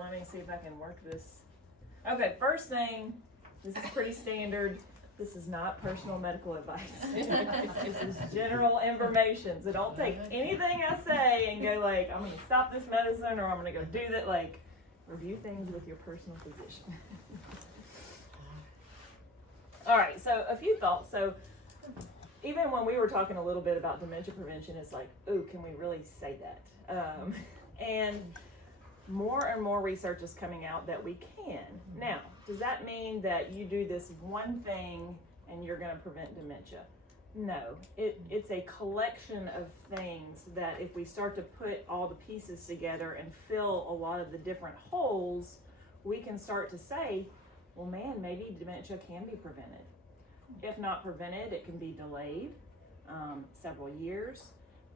let me see if I can work this. Okay, first thing, this is pretty standard. This is not personal medical advice. This is general information. So don't take anything I say and go like, I'm going to stop this medicine or I'm going to go do that. Like, review things with your personal physician. All right, so a few thoughts. So even when we were talking a little bit about dementia prevention, it's like, ooh, can we really say that? And more and more research is coming out that we can. Now, does that mean that you do this one thing and you're going to prevent dementia? No, it's a collection of things that if we start to put all the pieces together and fill a lot of the different holes, we can start to say, well, man, maybe dementia can be prevented. If not prevented, it can be delayed several years,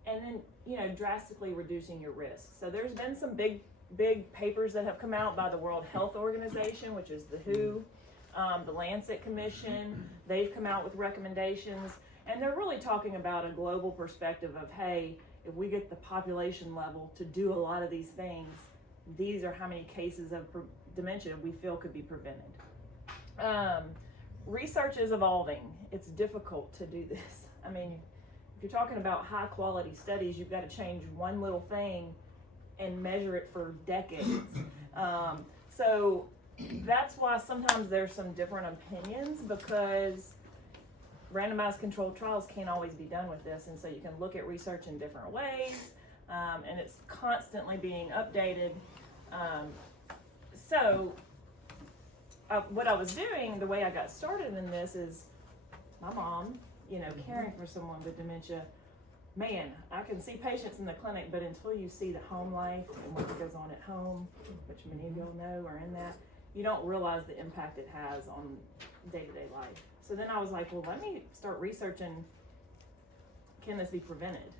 and then, drastically reducing your risk. So there's been some big papers that have come out by the World Health Organization, which is the WHO, the Lancet Commission. They've come out with recommendations, and they're really talking about a global perspective of, hey, if we get the population level to do a lot of these things, these are how many cases of dementia we feel could be prevented. Research is evolving. It's difficult to do this. I mean, if you're talking about high quality studies, you've got to change one little thing and measure it for decades. So that's why sometimes there's some different opinions, because randomized controlled trials can't always be done with this. And so you can look at research in different ways, and it's constantly being updated. What I was doing, the way I got started in this is my mom, caring for someone with dementia. Man, I can see patients in the clinic, but until you see the home life and what goes on at home, which many of y'all know are in that, you don't realize the impact it has on day-to-day life. So then I was like, well, let me start researching, can this be prevented?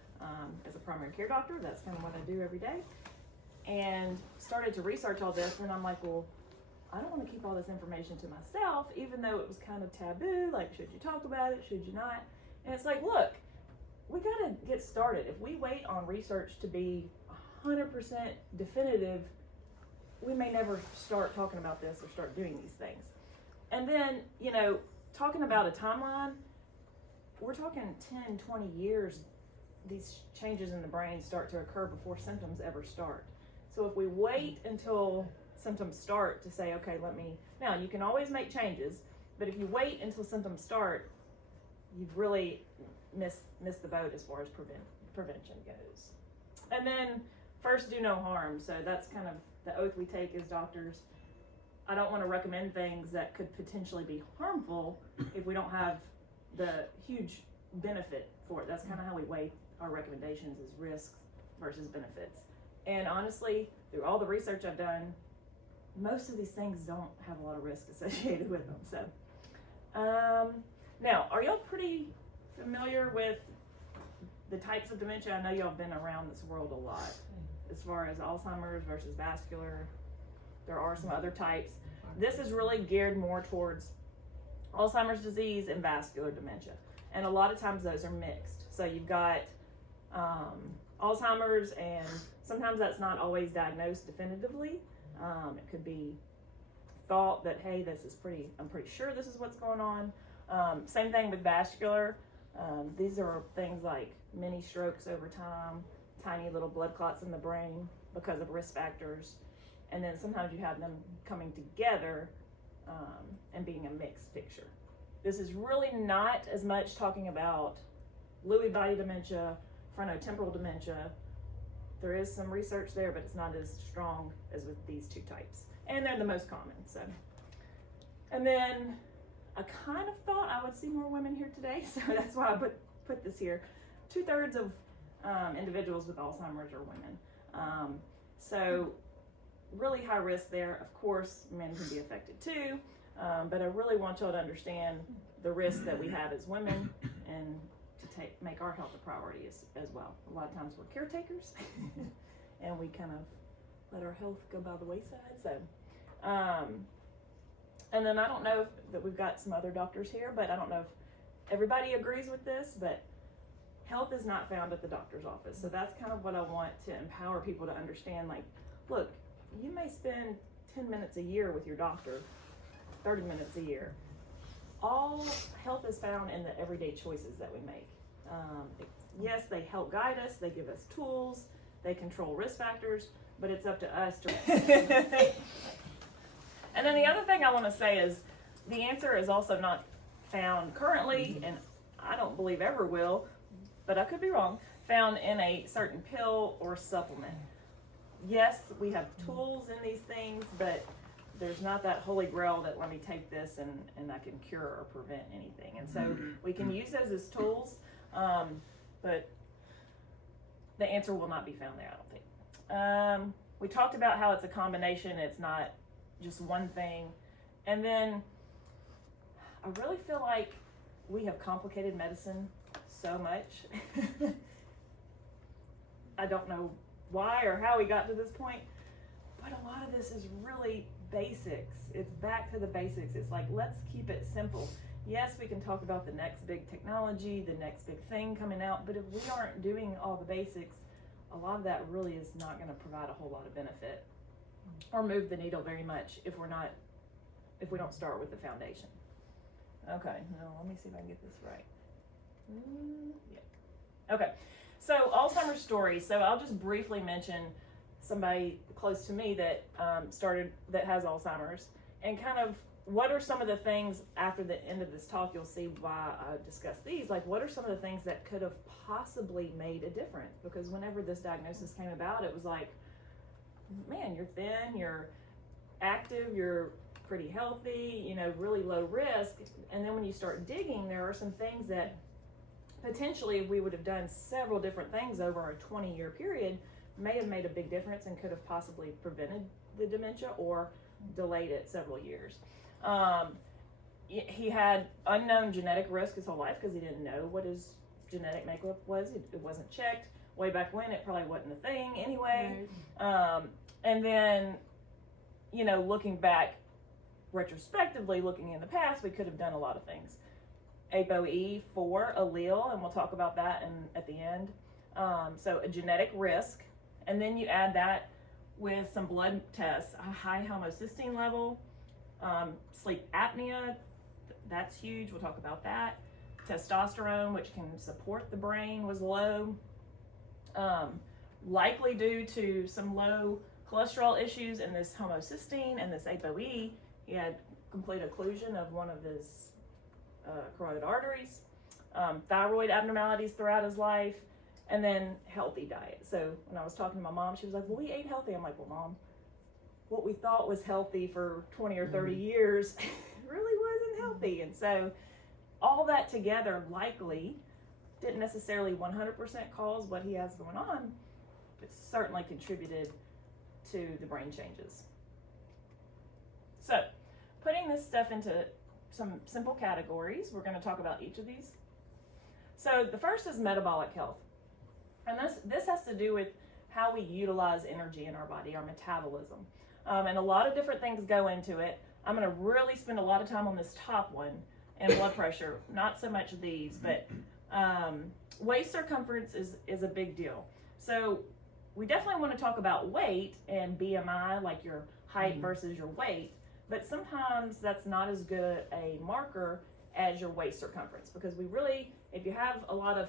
As a primary care doctor, that's kind of what I do every day. And started to research all this, and I'm like, well, I don't want to keep all this information to myself, even though it was kind of taboo, like, should you talk about it, should you not? And it's like, look, we got to get started. If we wait on research to be 100% definitive, we may never start talking about this or start doing these things. And then, talking about a timeline, we're talking 10, 20 years, these changes in the brain start to occur before symptoms ever start. So if we wait until symptoms start to say, okay, now you can always make changes, but if you wait until symptoms start, you've really missed the boat as far as prevention goes. And then first, do no harm. So that's kind of the oath we take as doctors. I don't want to recommend things that could potentially be harmful if we don't have the huge benefit for it. That's kind of how we weigh our recommendations, is risks versus benefits. And honestly, through all the research I've done, most of these things don't have a lot of risk associated with them. So, now, are y'all pretty familiar with the types of dementia? I know y'all have been around this world a lot, as far as Alzheimer's versus vascular. There are some other types. This is really geared more towards Alzheimer's disease and vascular dementia. And a lot of times those are mixed. So you've got Alzheimer's, and sometimes that's not always diagnosed definitively. It could be thought that, hey, I'm pretty sure this is what's going on. Same thing with vascular. These are things like mini strokes over time, tiny little blood clots in the brain because of risk factors. And then sometimes you have them coming together and being a mixed picture. This is really not as much talking about Lewy body dementia, frontotemporal dementia. There is some research there, but it's not as strong as with these two types. And they're the most common. So, and then I kind of thought I would see more women here today, so that's why I put this here. 2/3 of individuals with Alzheimer's are women. So really high risk there. Of course, men can be affected too, but I really want y'all to understand the risk that we have as women, and to make our health a priority as well. A lot of times we're caretakers and we kind of let our health go by the wayside. So, and then I don't know that we've got some other doctors here, but I don't know if everybody agrees with this, but health is not found at the doctor's office. So that's kind of what I want to empower people to understand. Like, look, you may spend 10 minutes a year with your doctor, 30 minutes a year. All health is found in the everyday choices that we make. Yes, they help guide us, they give us tools, they control risk factors, but it's up to us to. And then the other thing I want to say is the answer is also not found currently, and I don't believe ever will, but I could be wrong, found in a certain pill or supplement. Yes, we have tools in these things, but there's not that holy grail that let me take this and I can cure or prevent anything. And so we can use those as tools, but the answer will not be found there, I don't think. We talked about how it's a combination, it's not just one thing. And then I really feel like we have complicated medicine so much. I don't know why or how we got to this point, but a lot of this is really basics. It's back to the basics. It's like, let's keep it simple. Yes, we can talk about the next big technology, the next big thing coming out, but if we aren't doing all the basics, a lot of that really is not going to provide a whole lot of benefit or move the needle very much if we don't start with the foundation. Okay, now let me see if I can get this right. Yeah. Okay, so Alzheimer's story. So I'll just briefly mention somebody close to me that that has Alzheimer's, and kind of what are some of the things after the end of this talk, you'll see why I discuss these, like what are some of the things that could have possibly made a difference? Because whenever this diagnosis came about, it was like, man, you're thin, you're active, you're pretty healthy, you know, really low risk. And then when you start digging, there are some things that potentially, if we would have done several different things over a 20-year period, may have made a big difference and could have possibly prevented the dementia or delayed it several years. He had unknown genetic risk his whole life because he didn't know what his genetic makeup was. It wasn't checked. Way back when, it probably wasn't a thing anyway. Right. And then, you know, looking back, retrospectively, looking in the past, we could have done a lot of things. ApoE4 allele, and we'll talk about that at the end. So a genetic risk, and then you add that with some blood tests, a high homocysteine level, sleep apnea, that's huge, we'll talk about that. Testosterone, which can support the brain, was low. Likely due to some low cholesterol issues and this homocysteine and this ApoE, he had complete occlusion of one of his carotid arteries, thyroid abnormalities throughout his life, and then healthy diet. So when I was talking to my mom, she was like, well, we ate healthy. I'm like, well, Mom, what we thought was healthy for 20 or 30 years really wasn't healthy. And so all that together likely didn't necessarily 100% cause what he has going on, but certainly contributed to the brain changes. So putting this stuff into some simple categories, we're going to talk about each of these. So the first is metabolic health. And this has to do with how we utilize energy in our body, our metabolism. And a lot of different things go into it. I'm going to really spend a lot of time on this top one, and blood pressure, not so much these, but waist circumference is a big deal. So we definitely want to talk about weight and BMI, like your height versus your weight, but sometimes that's not as good a marker as your waist circumference, because we really, if you have a lot of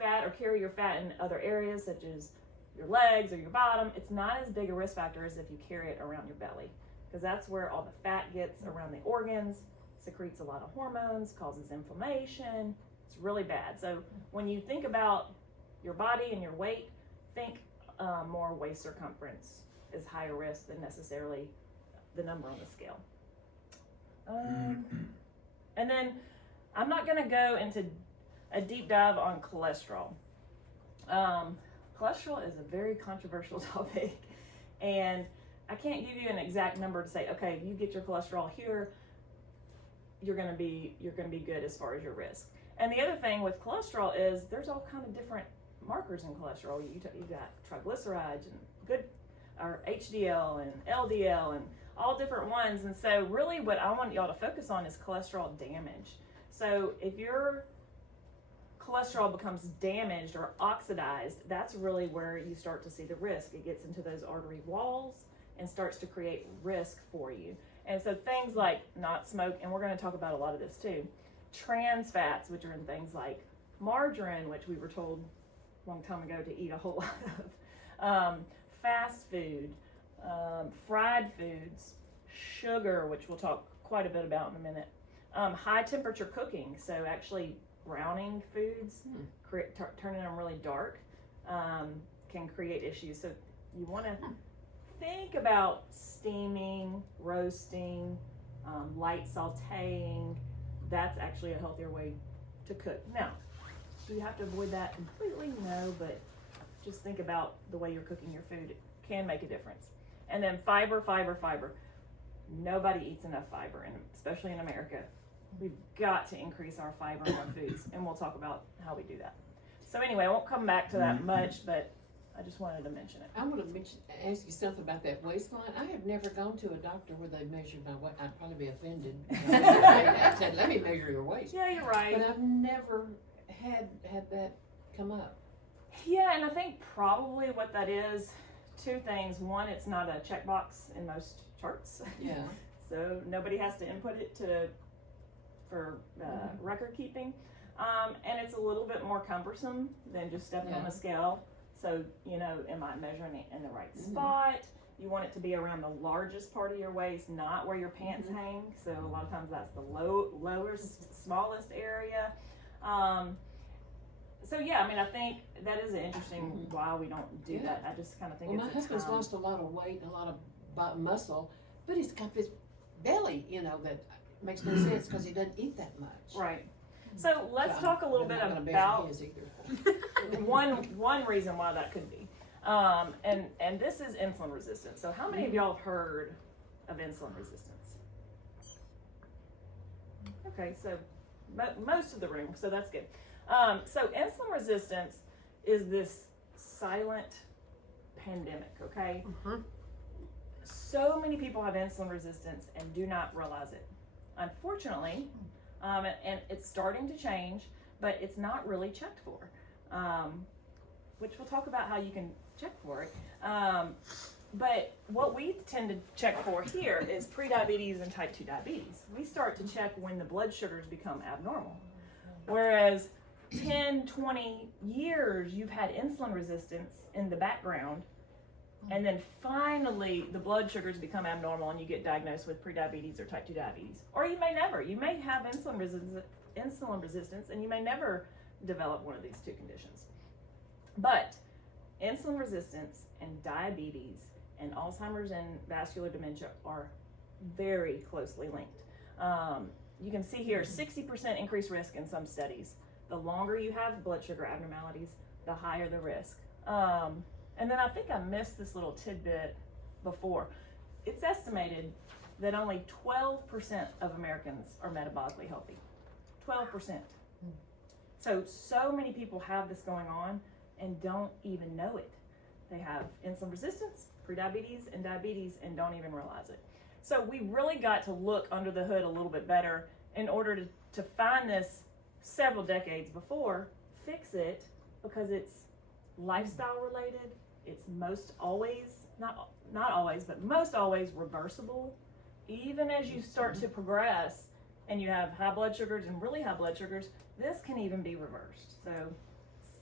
fat or carry your fat in other areas such as your legs or your bottom, it's not as big a risk factor as if you carry it around your belly, because that's where all the fat gets around the organs, secretes a lot of hormones, causes inflammation. It's really bad. So when you think about your body and your weight, think more waist circumference is higher risk than necessarily the number on the scale. And then I'm not going to go into a deep dive on cholesterol. Cholesterol is a very controversial topic, and I can't give you an exact number to say, okay, you get your cholesterol here, you're going to be good as far as your risk. And the other thing with cholesterol is there's all kind of different markers in cholesterol. You got triglycerides and or HDL and LDL and all different ones. And so really what I want y'all to focus on is cholesterol damage. So if your cholesterol becomes damaged or oxidized, that's really where you start to see the risk. It gets into those artery walls and starts to create risk for you. And so things like not smoke, and we're going to talk about a lot of this too, trans fats, which are in things like margarine, which we were told a long time ago to eat a whole lot of, fast food, fried foods, sugar, which we'll talk quite a bit about in a minute, high temperature cooking, so actually browning foods, turning them really dark, can create issues. So you want to think about steaming, roasting, light sauteing. That's actually a healthier way to cook. Now, do you have to avoid that completely? No, but just think about the way you're cooking your food. It can make a difference. And then fiber. Nobody eats enough fiber, and especially in America. We've got to increase our fiber in our foods, and we'll talk about how we do that. So anyway, I won't come back to that much, but I just wanted to mention it. I want to ask you something about that waistline. I have never gone to a doctor where they measured my weight. I'd probably be offended. I said, let me measure your waist. Yeah, you're right. But I've never had that come up. Yeah, and I think probably what that is, two things. One, it's not a checkbox in most charts. Yeah. So nobody has to input it for record keeping. And it's a little bit more cumbersome than just stepping on a scale. So, am I measuring it in the right spot? You want it to be around the largest part of your waist, not where your pants hang. So a lot of times that's the lowest, smallest area. So yeah, I think that is interesting why we don't do that. I just kind of think my husband's lost a lot of weight and a lot of muscle, but he's got this belly, that makes no sense because he doesn't eat that much. Right. So let's talk a little bit about one reason why that could be. And this is insulin resistance. So how many of y'all have heard of insulin resistance? Okay, so most of the room, so that's good. So insulin resistance is this silent pandemic, okay? So many people have insulin resistance and do not realize it. Unfortunately, and it's starting to change, but it's not really checked for, which we'll talk about how you can check for it. But what we tend to check for here is prediabetes and type 2 diabetes. We start to check when the blood sugars become abnormal. Whereas 10, 20 years you've had insulin resistance in the background, and then finally the blood sugars become abnormal and you get diagnosed with prediabetes or type 2 diabetes. Or you may never. You may have insulin resistance and you may never develop one of these two conditions. But insulin resistance and diabetes and Alzheimer's and vascular dementia are very closely linked. You can see here 60% increased risk in some studies. The longer you have blood sugar abnormalities, the higher the risk. And then I think I missed this little tidbit before. It's estimated that only 12% of Americans are metabolically healthy. 12%. So many people have this going on and don't even know it. They have insulin resistance, prediabetes, and diabetes and don't even realize it. So we really got to look under the hood a little bit better in order to find this several decades before, fix it, because it's lifestyle related. It's most always, not always, but most always reversible. Even as you start to progress and you have high blood sugars and really high blood sugars, this can even be reversed. So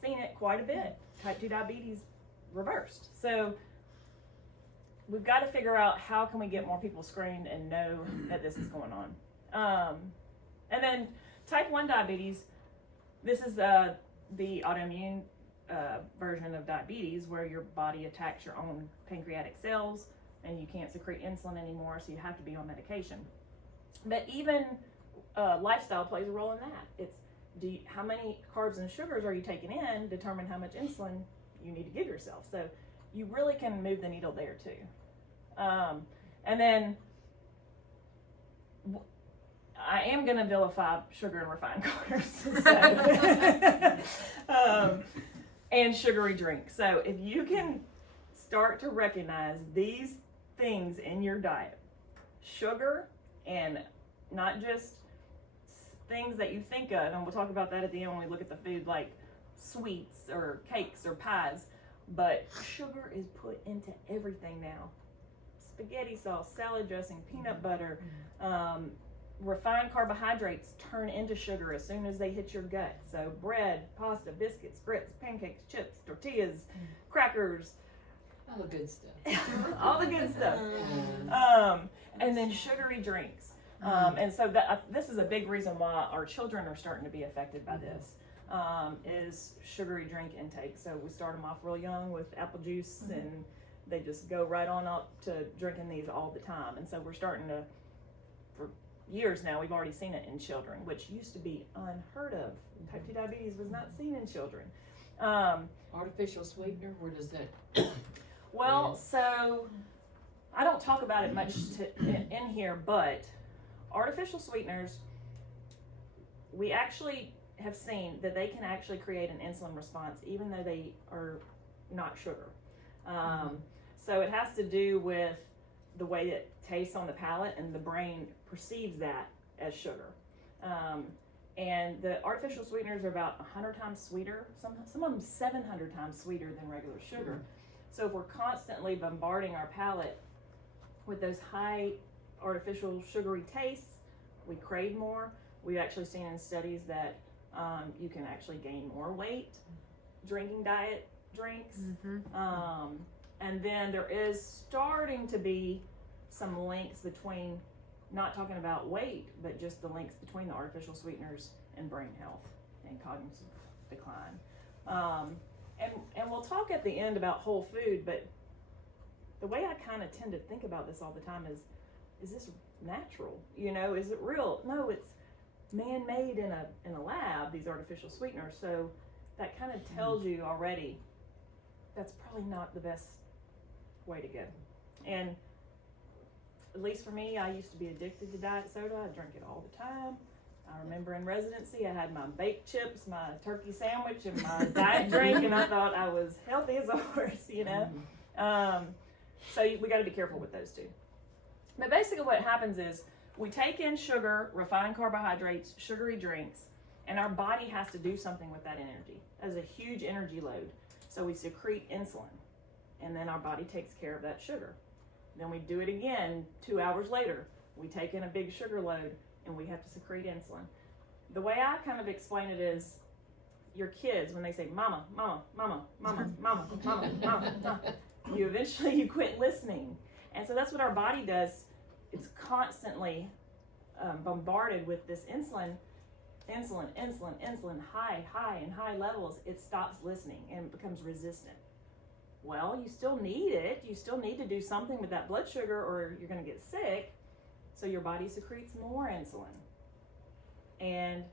seen it quite a bit. Type 2 diabetes reversed. So we've got to figure out how can we get more people screened and know that this is going on. And then type 1 diabetes, this is the autoimmune version of diabetes where your body attacks your own pancreatic cells and you can't secrete insulin anymore, so you have to be on medication. But even lifestyle plays a role in that. It's how many carbs and sugars are you taking in determine how much insulin you need to give yourself. So you really can move the needle there too. And then I am going to vilify sugar and refined carbs. So, and sugary drinks. So if you can start to recognize these things in your diet, sugar, and not just things that you think of, and we'll talk about that at the end when we look at the food like sweets or cakes or pies, but sugar is put into everything now, spaghetti sauce, salad dressing, peanut butter. Refined carbohydrates turn into sugar as soon as they hit your gut. So bread, pasta, biscuits, grits, pancakes, chips, tortillas, crackers. All the good stuff. All the good stuff. And then sugary drinks. And so this is a big reason why our children are starting to be affected by this, is sugary drink intake. So we start them off real young with apple juice, and they just go right on up to drinking these all the time. And so we're starting to, for years now, we've already seen it in children, which used to be unheard of. Type 2 diabetes was not seen in children. Artificial sweetener, where does that? Well, so I don't talk about it much in here, but artificial sweeteners, we actually have seen that they can actually create an insulin response even though they are not sugar. So it has to do with the way it tastes on the palate, and the brain perceives that as sugar. And the artificial sweeteners are about 100 times sweeter, some of them 700 times sweeter than regular sugar. So if we're constantly bombarding our palate with those high artificial sugary tastes, we crave more. We've actually seen in studies that you can actually gain more weight drinking diet drinks. And then there is starting to be some links between, not talking about weight, but just the links between the artificial sweeteners and brain health and cognitive decline. And we'll talk at the end about whole food, but the way I kind of tend to think about this all the time is this natural? You know, is it real? No, it's man-made in a lab, these artificial sweeteners. So that kind of tells you already that's probably not the best way to go. And at least for me, I used to be addicted to diet soda. I drank it all the time. I remember in residency, I had my baked chips, my turkey sandwich, and my diet drink, and I thought I was healthy as a horse, you know? So we got to be careful with those two. But basically what happens is we take in sugar, refined carbohydrates, sugary drinks, and our body has to do something with that energy. That's a huge energy load. So we secrete insulin, and then our body takes care of that sugar. Then we do it again 2 hours later. We take in a big sugar load, and we have to secrete insulin. The way I kind of explain it is, your kids, when they say, mama, mama, mama, mama, mama, mama, mama, mama, you quit listening. And so that's what our body does. It's constantly bombarded with this insulin, high levels. It stops listening and it becomes resistant. Well, you still need it. You still need to do something with that blood sugar or you're going to get sick. So your body secretes more insulin. And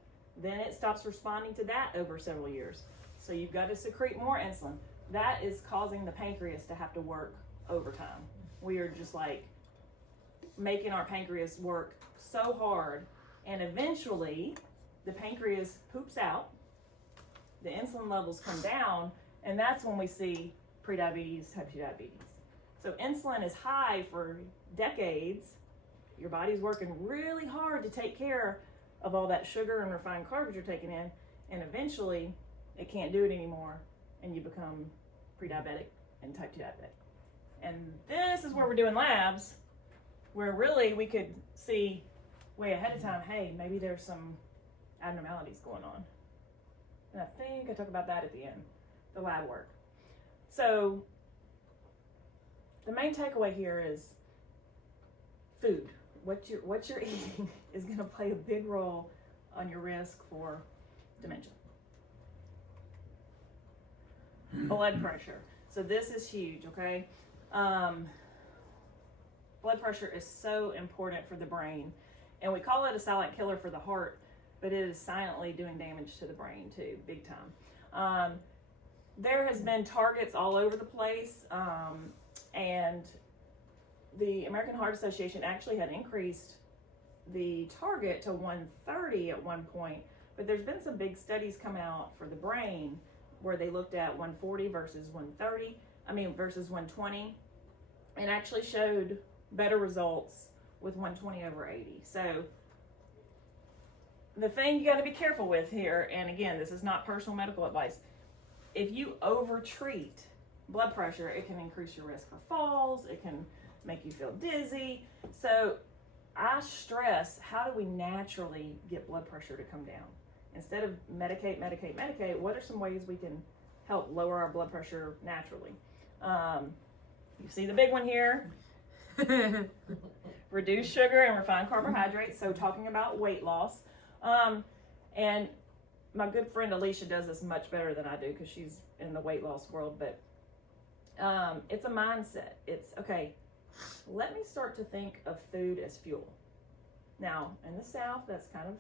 then it stops responding to that over several years. So you've got to secrete more insulin. That is causing the pancreas to have to work overtime. We are just like making our pancreas work so hard, and eventually the pancreas poops out, the insulin levels come down, and that's when we see prediabetes, type 2 diabetes. So insulin is high for decades. Your body's working really hard to take care of all that sugar and refined carbs you're taking in, and eventually it can't do it anymore, and you become pre-diabetic and type 2 diabetic. And this is where we're doing labs, where really we could see way ahead of time, hey, maybe there's some abnormalities going on. And I think I talk about that at the end, the lab work. So the main takeaway here is food. What you're eating is going to play a big role on your risk for dementia. Blood pressure. So this is huge, okay? Blood pressure is so important for the brain, and we call it a silent killer for the heart, but it is silently doing damage to the brain too, big time. There has been targets all over the place, and the American Heart Association actually had increased the target to 130 at one point, but there's been some big studies come out for the brain where they looked at 140 versus 120, and actually showed better results with 120 over 80. So the thing you got to be careful with here, and again, this is not personal medical advice, if you over-treat blood pressure, it can increase your risk for falls, it can make you feel dizzy. So I stress, how do we naturally get blood pressure to come down? Instead of medicate, what are some ways we can help lower our blood pressure naturally? You see the big one here. Reduce sugar and refined carbohydrates. So talking about weight loss. And my good friend Alicia does this much better than I do because she's in the weight loss world. But it's a mindset. It's, okay, let me start to think of food as fuel. Now, in the South, that's kind of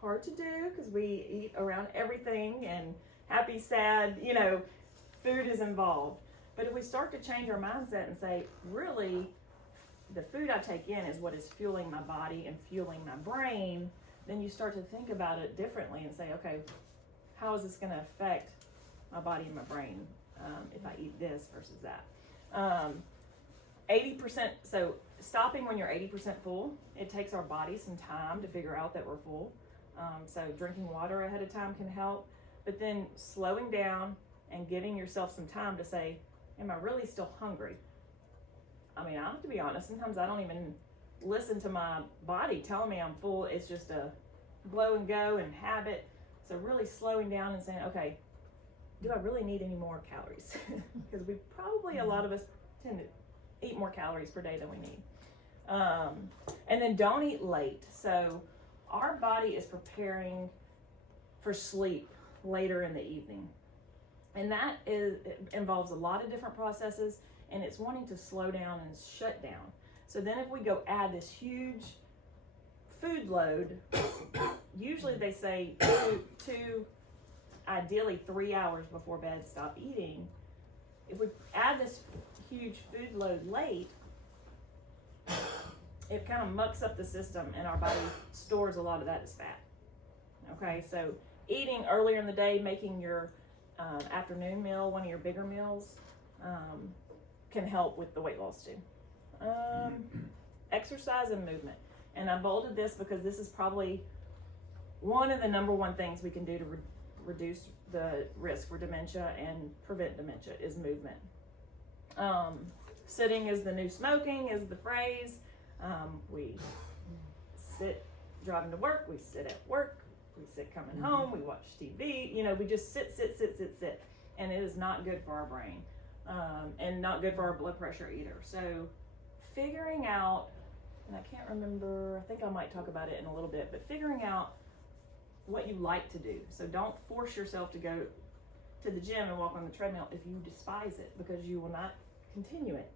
hard to do because we eat around everything, and happy, sad, food is involved. But if we start to change our mindset and say, really, the food I take in is what is fueling my body and fueling my brain, then you start to think about it differently and say, okay, how is this going to affect my body and my brain if I eat this versus that? 80%, so stopping when you're 80% full, it takes our body some time to figure out that we're full. So drinking water ahead of time can help, but then slowing down and giving yourself some time to say, am I really still hungry? I mean, I have to be honest, sometimes I don't even listen to my body telling me I'm full. It's just a blow and go and habit. So really slowing down and saying, okay, do I really need any more calories? Because we probably, a lot of us tend to eat more calories per day than we need. And then don't eat late. So our body is preparing for sleep later in the evening. And that involves a lot of different processes, and it's wanting to slow down and shut down. So then if we go add this huge food load, usually they say two, ideally 3 hours before bed, stop eating. If we add this huge food load late, it kind of mucks up the system, and our body stores a lot of that as fat. Okay, so eating earlier in the day, making your afternoon meal one of your bigger meals can help with the weight loss too. Exercise and movement. And I bolded this because this is probably one of the number one things we can do to reduce the risk for dementia and prevent dementia is movement. Sitting is the new smoking is the phrase. We sit driving to work, we sit at work, we sit coming home, we watch TV, we just sit. And it is not good for our brain, and not good for our blood pressure either. So figuring out, and I can't remember, I think I might talk about it in a little bit, but figuring out what you like to do. So don't force yourself to go to the gym and walk on the treadmill if you despise it, because you will not continue it.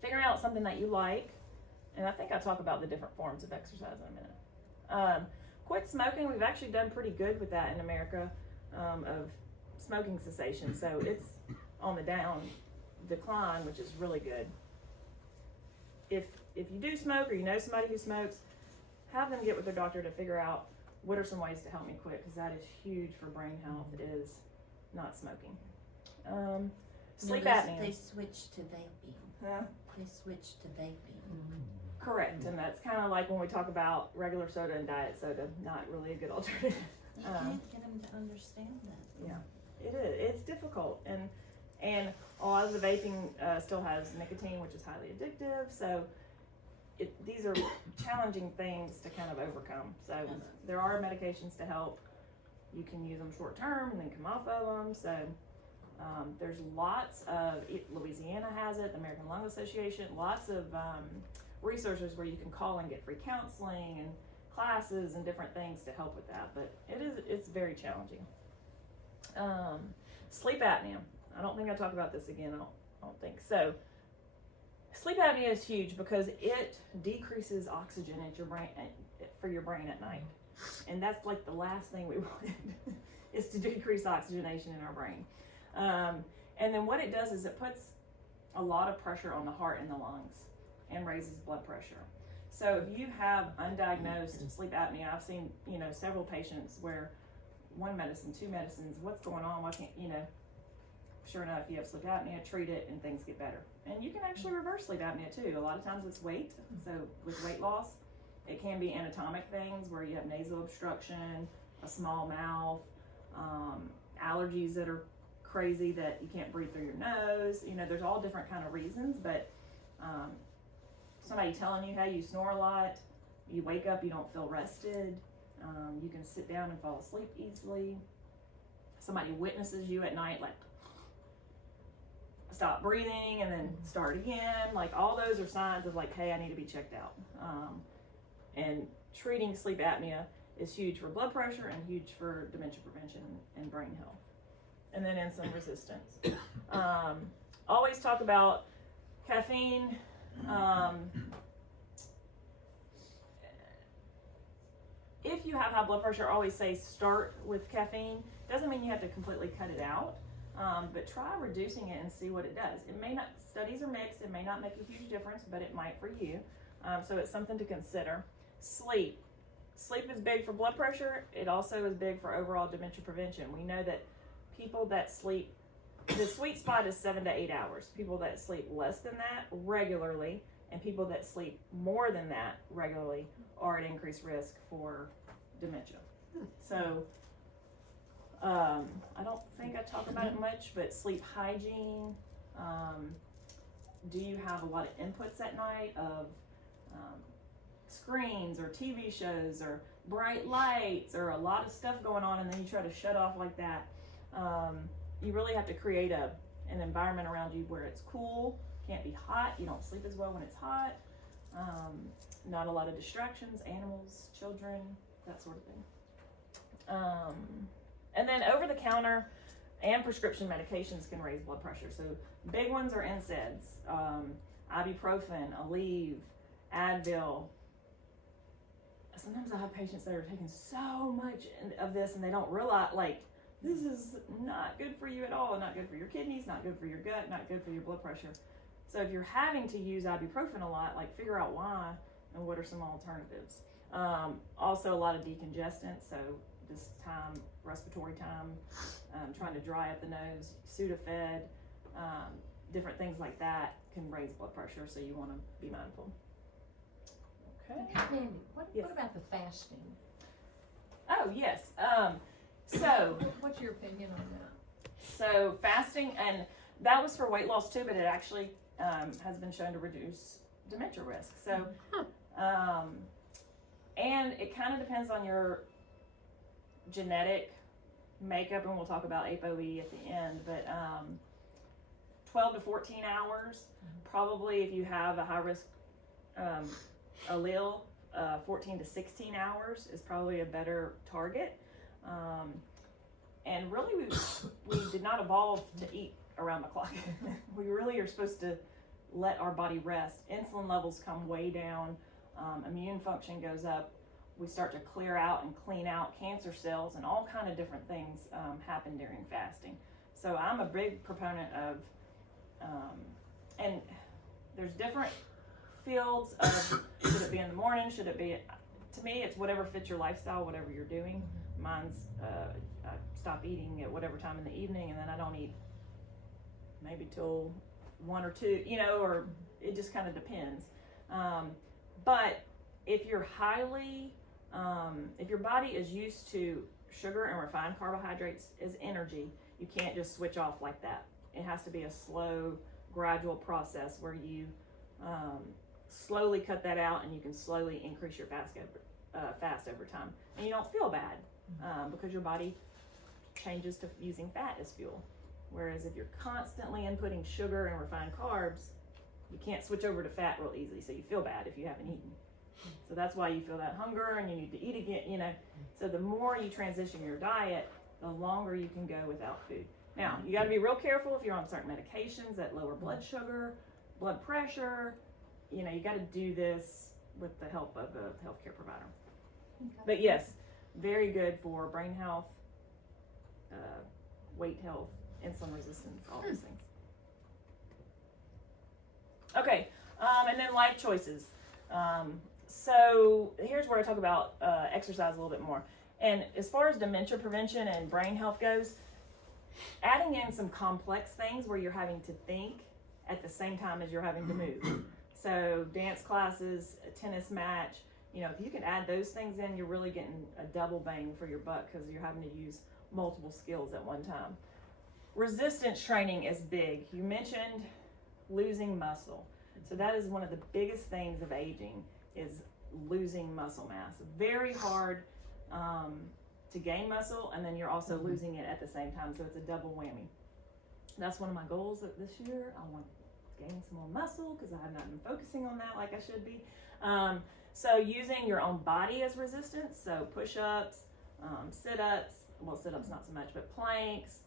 Figuring out something that you like, and I think I'll talk about the different forms of exercise in a minute. Quit smoking. We've actually done pretty good with that in America, of smoking cessation. So it's on the decline, which is really good. If you do smoke, or you know somebody who smokes, have them get with their doctor to figure out what are some ways to help me quit, because that is huge for brain health, is not smoking. Sleep apnea. They switched to vaping. Huh? They switched to vaping. Correct, and that's kind of like when we talk about regular soda and diet soda, not really a good alternative. You can't get them to understand that. Yeah, it is. It's difficult, and a lot of the vaping still has nicotine, which is highly addictive. So these are challenging things to kind of overcome. So there are medications to help. You can use them short term and then come off of them. So there's lots of, Louisiana has it, the American Lung Association, lots of resources where you can call and get free counseling and classes and different things to help with that. But it's very challenging. Sleep apnea. I don't think I talk about this again. I don't think so. Sleep apnea is huge because it decreases oxygen at your brain, for your brain at night, and that's like the last thing we want is to decrease oxygenation in our brain. And then what it does is it puts a lot of pressure on the heart and the lungs and raises blood pressure. So if you have undiagnosed sleep apnea, I've seen several patients where one medicine, two medicines, what's going on? Why can't Sure enough, you have sleep apnea, treat it, and things get better. And you can actually reverse sleep apnea too. A lot of times it's weight. So with weight loss, it can be anatomic things where you have nasal obstruction, a small mouth, allergies that are crazy that you can't breathe through your nose. You know, there's all different kind of reasons, but somebody telling you, hey, you snore a lot, you wake up, you don't feel rested, you can sit down and fall asleep easily. Somebody witnesses you at night, like, stop breathing and then start again. Like, all those are signs of like, hey, I need to be checked out. And treating sleep apnea is huge for blood pressure and huge for dementia prevention and brain health. And then insulin resistance. Always talk about caffeine. If you have high blood pressure, always say start with caffeine. Doesn't mean you have to completely cut it out, but try reducing it and see what it does. It may not, studies are mixed, it may not make a huge difference, but it might for you. So it's something to consider. Sleep. Sleep is big for blood pressure. It also is big for overall dementia prevention. We know that people that sleep, the sweet spot is 7 to 8 hours. People that sleep less than that regularly, and people that sleep more than that regularly are at increased risk for dementia. So I don't think I talk about it much, but sleep hygiene. Do you have a lot of inputs at night of screens or TV shows or bright lights or a lot of stuff going on, and then you try to shut off like that? You really have to create an environment around you where it's cool, can't be hot, you don't sleep as well when it's hot, not a lot of distractions, animals, children, that sort of thing. And then over-the-counter and prescription medications can raise blood pressure. So big ones are NSAIDs, ibuprofen, Aleve, Advil. Sometimes I have patients that are taking so much of this and they don't realize, like, this is not good for you at all, not good for your kidneys, not good for your gut, not good for your blood pressure. So if you're having to use ibuprofen a lot, like, figure out why and what are some alternatives. Also a lot of decongestant, so just time, respiratory time, trying to dry up the nose, Sudafed, different things like that can raise blood pressure, so you want to be mindful. Okay. Mandy, what Yes. about the fasting? Oh, yes. So What's your opinion on that? So fasting, and that was for weight loss too, but it actually has been shown to reduce dementia risk. So, and it kind of depends on your genetic makeup, and we'll talk about ApoE at the end, but 12 to 14 hours, probably if you have a high risk allele, 14 to 16 hours is probably a better target. And really we did not evolve to eat around the clock. We really are supposed to let our body rest. Insulin levels come way down, immune function goes up, we start to clear out and clean out cancer cells, and all kind of different things happen during fasting. So I'm a big proponent of, and there's different fields of, should it be in the morning, should it be, to me it's whatever fits your lifestyle, whatever you're doing. Mine's, I stop eating at whatever time in the evening, and then I don't eat maybe till 1 or 2, you know, or it just kind of depends. But if you're highly, if your body is used to sugar and refined carbohydrates as energy, you can't just switch off like that. It has to be a slow, gradual process where you slowly cut that out, and you can slowly increase your fast over time. And you don't feel bad because your body changes to using fat as fuel. Whereas if you're constantly inputting sugar and refined carbs, you can't switch over to fat real easily, so you feel bad if you haven't eaten. So that's why you feel that hunger and you need to eat again, you know. So the more you transition your diet, the longer you can go without food. Now, you got to be real careful if you're on certain medications that lower blood sugar, blood pressure. You know, you got to do this with the help of a healthcare provider. Okay. But yes, very good for brain health, weight health, insulin resistance, all those things. Okay, and then life choices. So here's where I talk about exercise a little bit more. And as far as dementia prevention and brain health goes, adding in some complex things where you're having to think at the same time as you're having to move. So dance classes, a tennis match, you know, if you can add those things in, you're really getting a double bang for your buck because you're having to use multiple skills at one time. resistance training is big. You mentioned losing muscle. So that is one of the biggest things of aging, is losing muscle mass. Very hard to gain muscle, and then you're also losing it at the same time. So it's a double whammy. That's one of my goals this year. I want to gain some more muscle because I have not been focusing on that like I should be. So using your own body as resistance, so push-ups, sit-ups, well, sit-ups not so much, but planks,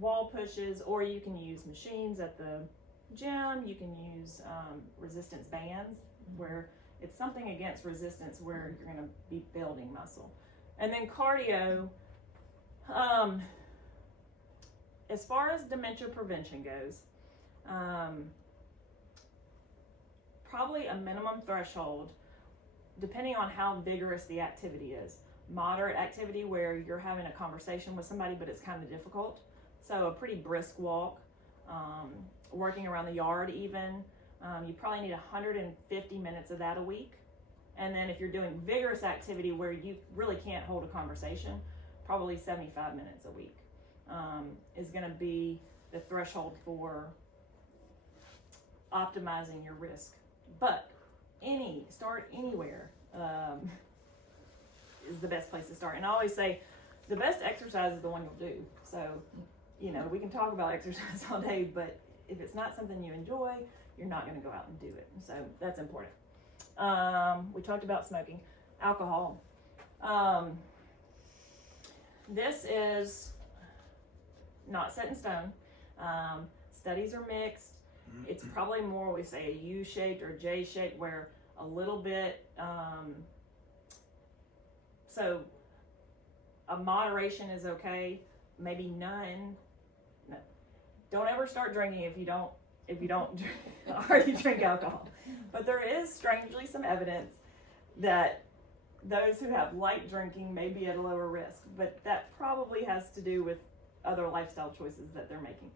wall pushes, or you can use machines at the gym. You can use resistance bands, where it's something against resistance where you're going to be building muscle. And then cardio, as far as dementia prevention goes, probably a minimum threshold, depending on how vigorous the activity is. Moderate activity where you're having a conversation with somebody, but it's kind of difficult. So a pretty brisk walk, working around the yard even. You probably need 150 minutes of that a week. And then if you're doing vigorous activity where you really can't hold a conversation, probably 75 minutes a week is going to be the threshold for optimizing your risk. But start anywhere is the best place to start. And I always say the best exercise is the one you'll do. So, we can talk about exercise all day, but if it's not something you enjoy, you're not going to go out and do it. So that's important. We talked about smoking. Alcohol. This is not set in stone. Studies are mixed. It's probably more, we say, a U-shaped or J-shaped, where a little bit, so a moderation is okay, maybe none. No. Don't ever start drinking if you don't already drink alcohol. But there is strangely some evidence that those who have light drinking may be at a lower risk, but that probably has to do with other lifestyle choices that they're making.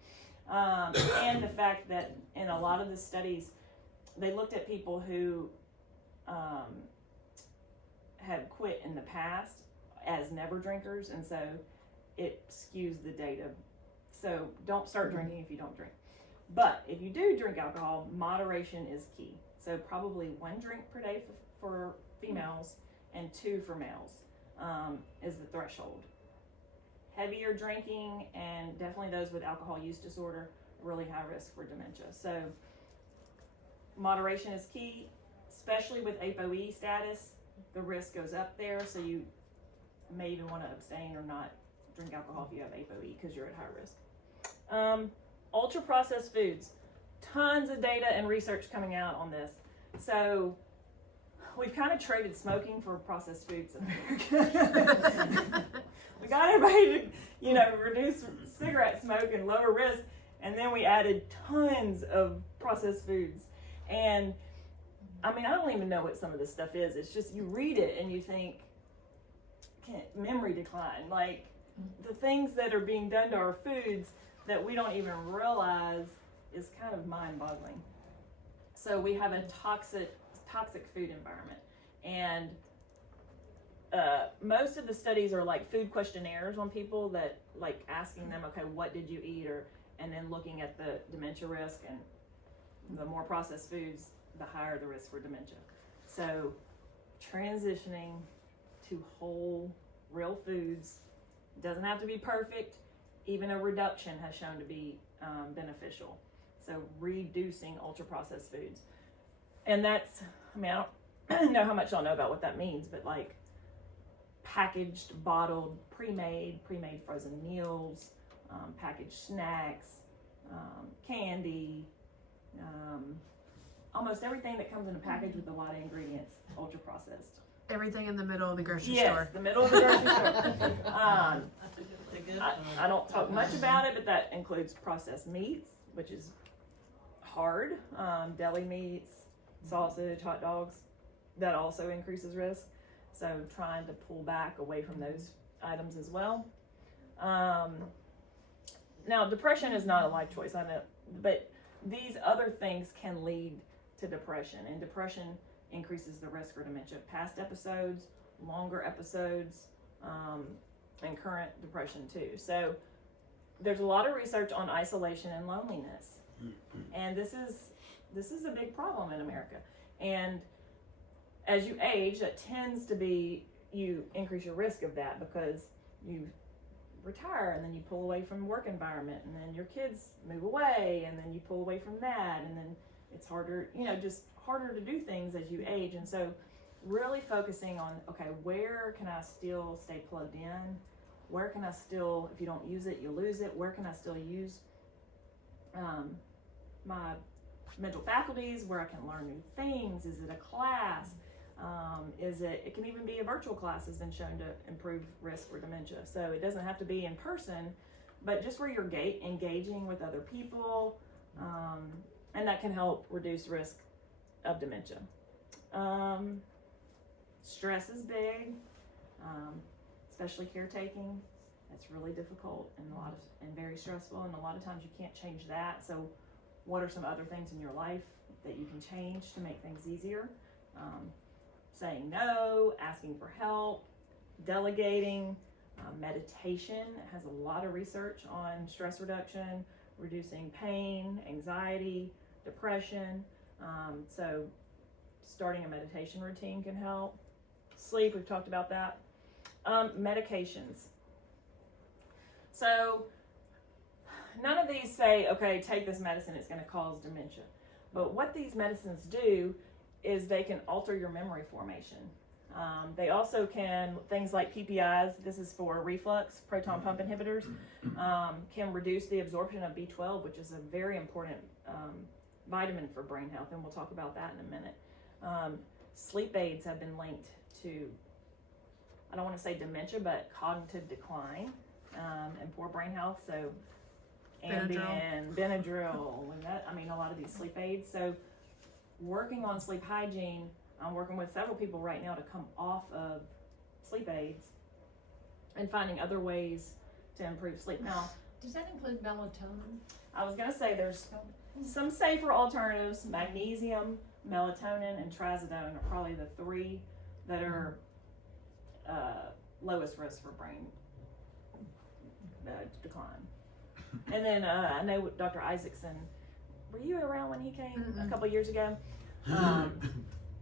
And the fact that in a lot of the studies, they looked at people who had quit in the past as never drinkers, and so it skews the data. So don't start drinking if you don't drink. But if you do drink alcohol, moderation is key. So probably 1 drink per day for females and 2 for males is the threshold. Heavier drinking, and definitely those with alcohol use disorder, really high risk for dementia. So moderation is key, especially with ApoE status. The risk goes up there, so you may even want to abstain or not drink alcohol if you have ApoE because you're at high risk. Ultra processed foods, tons of data and research coming out on this. So we've kind of traded smoking for processed foods in America. We got everybody to, reduce cigarette smoke and lower risk, and then we added tons of processed foods. And I don't even know what some of this stuff is. It's just you read it and you think, memory decline, like the things that are being done to our foods that we don't even realize is kind of mind-boggling. So we have a toxic food environment, and most of the studies are like food questionnaires on people, that like asking them, okay, what did you eat, and then looking at the dementia risk, and the more processed foods, the higher the risk for dementia. So transitioning to whole, real foods doesn't have to be perfect. Even a reduction has shown to be beneficial. So reducing ultra processed foods. And that's, I don't know how much y'all know about what that means, but like packaged, bottled, pre-made frozen meals, packaged snacks, candy, almost everything that comes in a package with a lot of ingredients, ultra processed. Everything in the middle of the grocery Yes, store. the middle of the grocery store. I don't talk much about it, but that includes processed meats, which is hard. Deli meats, sausage, hot dogs, that also increases risk. So trying to pull back away from those items as well. Now, depression is not a life choice, I know, but these other things can lead to depression, and depression increases the risk for dementia. Past episodes, longer episodes, and current depression too. So there's a lot of research on isolation and loneliness, and this is a big problem in America. And as you age, that tends to be, you increase your risk of that because you retire and then you pull away from the work environment, and then your kids move away, and then you pull away from that, and then it's harder, just harder to do things as you age. And so really focusing on, okay, where can I still stay plugged in? Where can I still, if you don't use it, you lose it. Where can I still use my mental faculties, where I can learn new things? Is it a class? It can even be a virtual class has been shown to improve risk for dementia. So it doesn't have to be in person, but just where you're engaging with other people, and that can help reduce risk of dementia. Stress is big, especially caretaking. It's really difficult and very stressful, and a lot of times you can't change that. So what are some other things in your life that you can change to make things easier? Saying no, asking for help, delegating, meditation has a lot of research on stress reduction, reducing pain, anxiety, depression. So starting a meditation routine can help. Sleep, we've talked about that. Medications. So none of these say, okay, take this medicine, it's going to cause dementia. But what these medicines do is they can alter your memory formation. They also can, things like PPIs, this is for reflux, proton pump inhibitors, can reduce the absorption of B12, which is a very important vitamin for brain health, and we'll talk about that in a minute. Sleep aids have been linked to, I don't want to say dementia, but cognitive decline and poor brain health. So Ambien, Benadryl, and that, a lot of these sleep aids. So working on sleep hygiene, I'm working with several people right now to come off of sleep aids and finding other ways to improve sleep. Now, Does that include melatonin? I was going to say there's some safer alternatives. Magnesium, melatonin, and trazodone are probably the three that are lowest risk for brain decline. And then I know Dr. Isaacson, were you around when he came a couple years ago?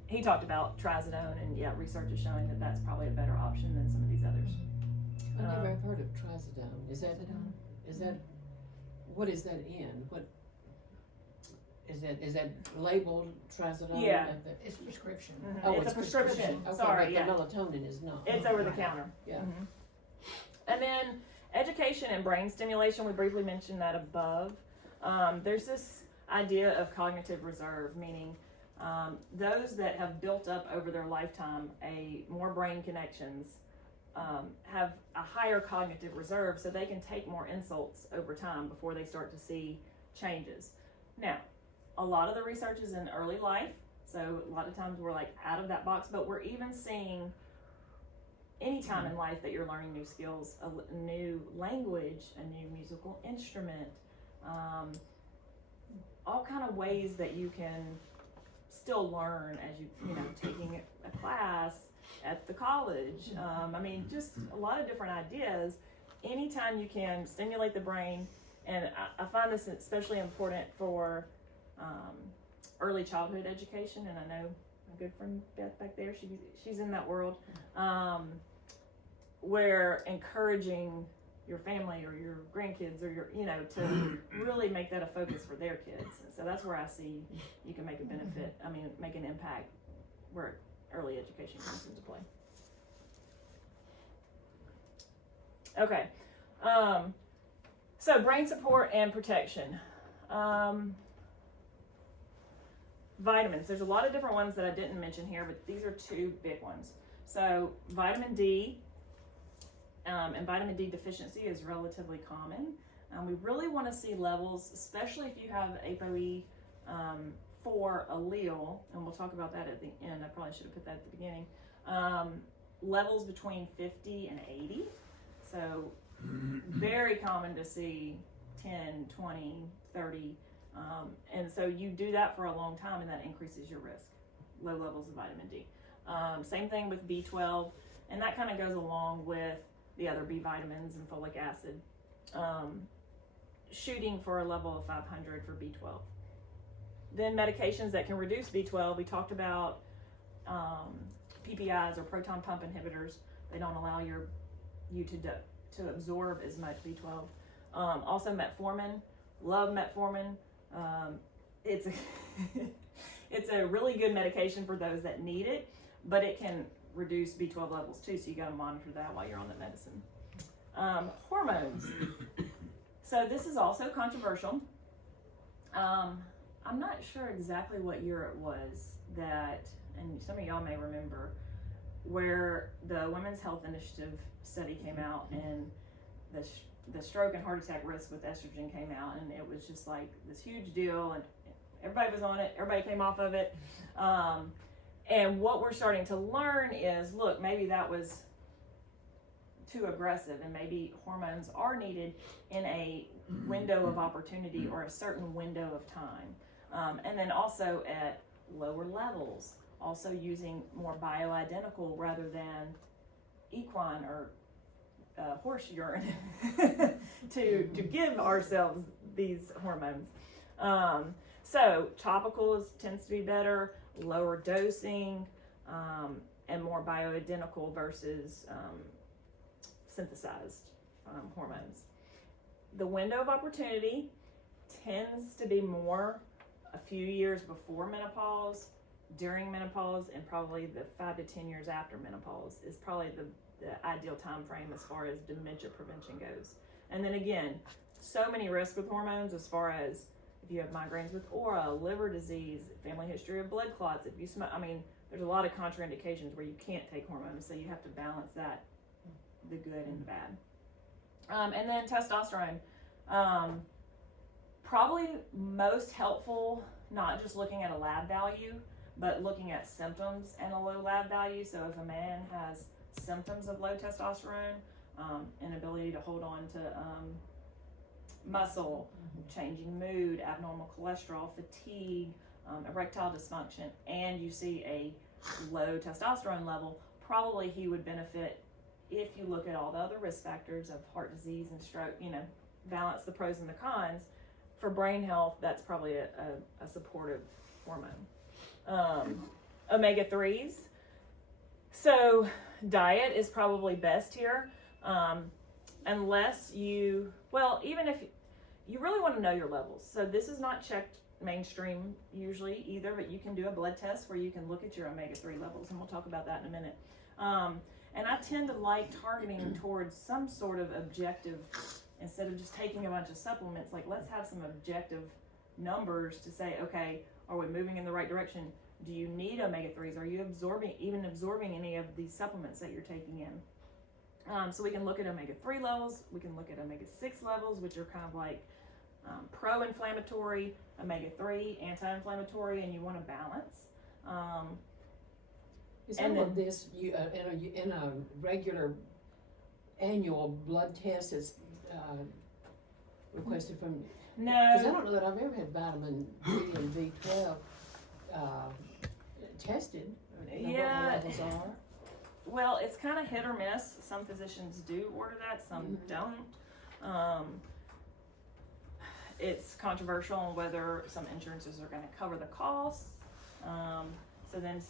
He talked about trazodone, and research is showing that that's probably a better option than some of these others. I never have heard of trazodone. Is that what is that in? What is that labeled trazodone? Yeah. It's prescription. Mm-hmm. Oh, It's a prescription. Okay, Sorry, but the melatonin is not. It's over the counter. Yeah. Mm-hmm. And then education and brain stimulation, we briefly mentioned that above. There's this idea of cognitive reserve, meaning those that have built up over their lifetime more brain connections have a higher cognitive reserve, so they can take more insults over time before they start to see changes. Now, a lot of the research is in early life, so a lot of times we're like out of that box, but we're even seeing any time in life that you're learning new skills, a new language, a new musical instrument, all kind of ways that you can still learn as you taking a class at the college. Just a lot of different ideas. Anytime you can stimulate the brain, and I find this especially important for early childhood education, and I know my good friend Beth back there, she's in that world, where encouraging your family or your grandkids or your, to really make that a focus for their kids. And so that's where I see you can make a benefit, make an impact where early education comes into play. Okay. So brain support and protection. Vitamins. There's a lot of different ones that I didn't mention here, but these are two big ones. So vitamin D, and vitamin D deficiency is relatively common. We really want to see levels, especially if you have ApoE4 allele, and we'll talk about that at the end. I probably should have put that at the beginning. Levels between 50 and 80. So very common to see 10, 20, 30. And so you do that for a long time, and that increases your risk, low levels of vitamin D. Same thing with B12, and that kind of goes along with the other B vitamins and folic acid. shooting for a level of 500 for B12. Then medications that can reduce B12, we talked about PPIs or proton pump inhibitors. They don't allow you to absorb as much B12. Also metformin, love metformin. It's a it's a really good medication for those that need it, but it can reduce B12 levels too, so you got to monitor that while you're on the medicine. Hormones. So this is also controversial. I'm not sure exactly what year it was that, and some of y'all may remember, where the Women's Health Initiative study came out, and the stroke and heart attack risk with estrogen came out, and it was just like this huge deal, and everybody was on it, everybody came off of it. And what we're starting to learn is, look, maybe that was too aggressive, and maybe hormones are needed in a window of opportunity or a certain window of time. And then also at lower levels, also using more bioidentical rather than equine or horse urine to give ourselves these hormones. So topicals tends to be better, lower dosing, and more bioidentical versus synthesized hormones. The window of opportunity tends to be more a few years before menopause, during menopause, and probably the 5 to 10 years after menopause is probably the ideal time frame as far as dementia prevention goes. And then again, so many risks with hormones as far as if you have migraines with aura, liver disease, family history of blood clots, if you smoke, I mean, there's a lot of contraindications where you can't take hormones, so you have to balance that, the good and the bad. And then testosterone. Probably most helpful, not just looking at a lab value, but looking at symptoms and a low lab value. So if a man has symptoms of low testosterone, inability to hold on to muscle, changing mood, abnormal cholesterol, fatigue, erectile dysfunction, and you see a low testosterone level, probably he would benefit if you look at all the other risk factors of heart disease and stroke, balance the pros and the cons. For brain health, that's probably a supportive hormone. Omega-3s. So diet is probably best here. Unless even if you really want to know your levels. So this is not checked mainstream usually either, but you can do a blood test where you can look at your omega-3 levels, and we'll talk about that in a minute. And I tend to like targeting towards some sort of objective, instead of just taking a bunch of supplements. Like, let's have some objective numbers to say, okay, are we moving in the right direction? Do you need omega-3s? Are you absorbing any of these supplements that you're taking in? So we can look at omega-3 levels, we can look at omega-6 levels, which are kind of like pro-inflammatory, omega-3, anti-inflammatory, and you want to balance. Is all of this in a regular annual blood test is requested from? No. Because I don't know that I've ever had vitamin D and B12 tested. What my levels are. Well, it's kind of hit or miss. Some physicians do order that, some don't. It's controversial on whether some insurances are going to cover the costs. So then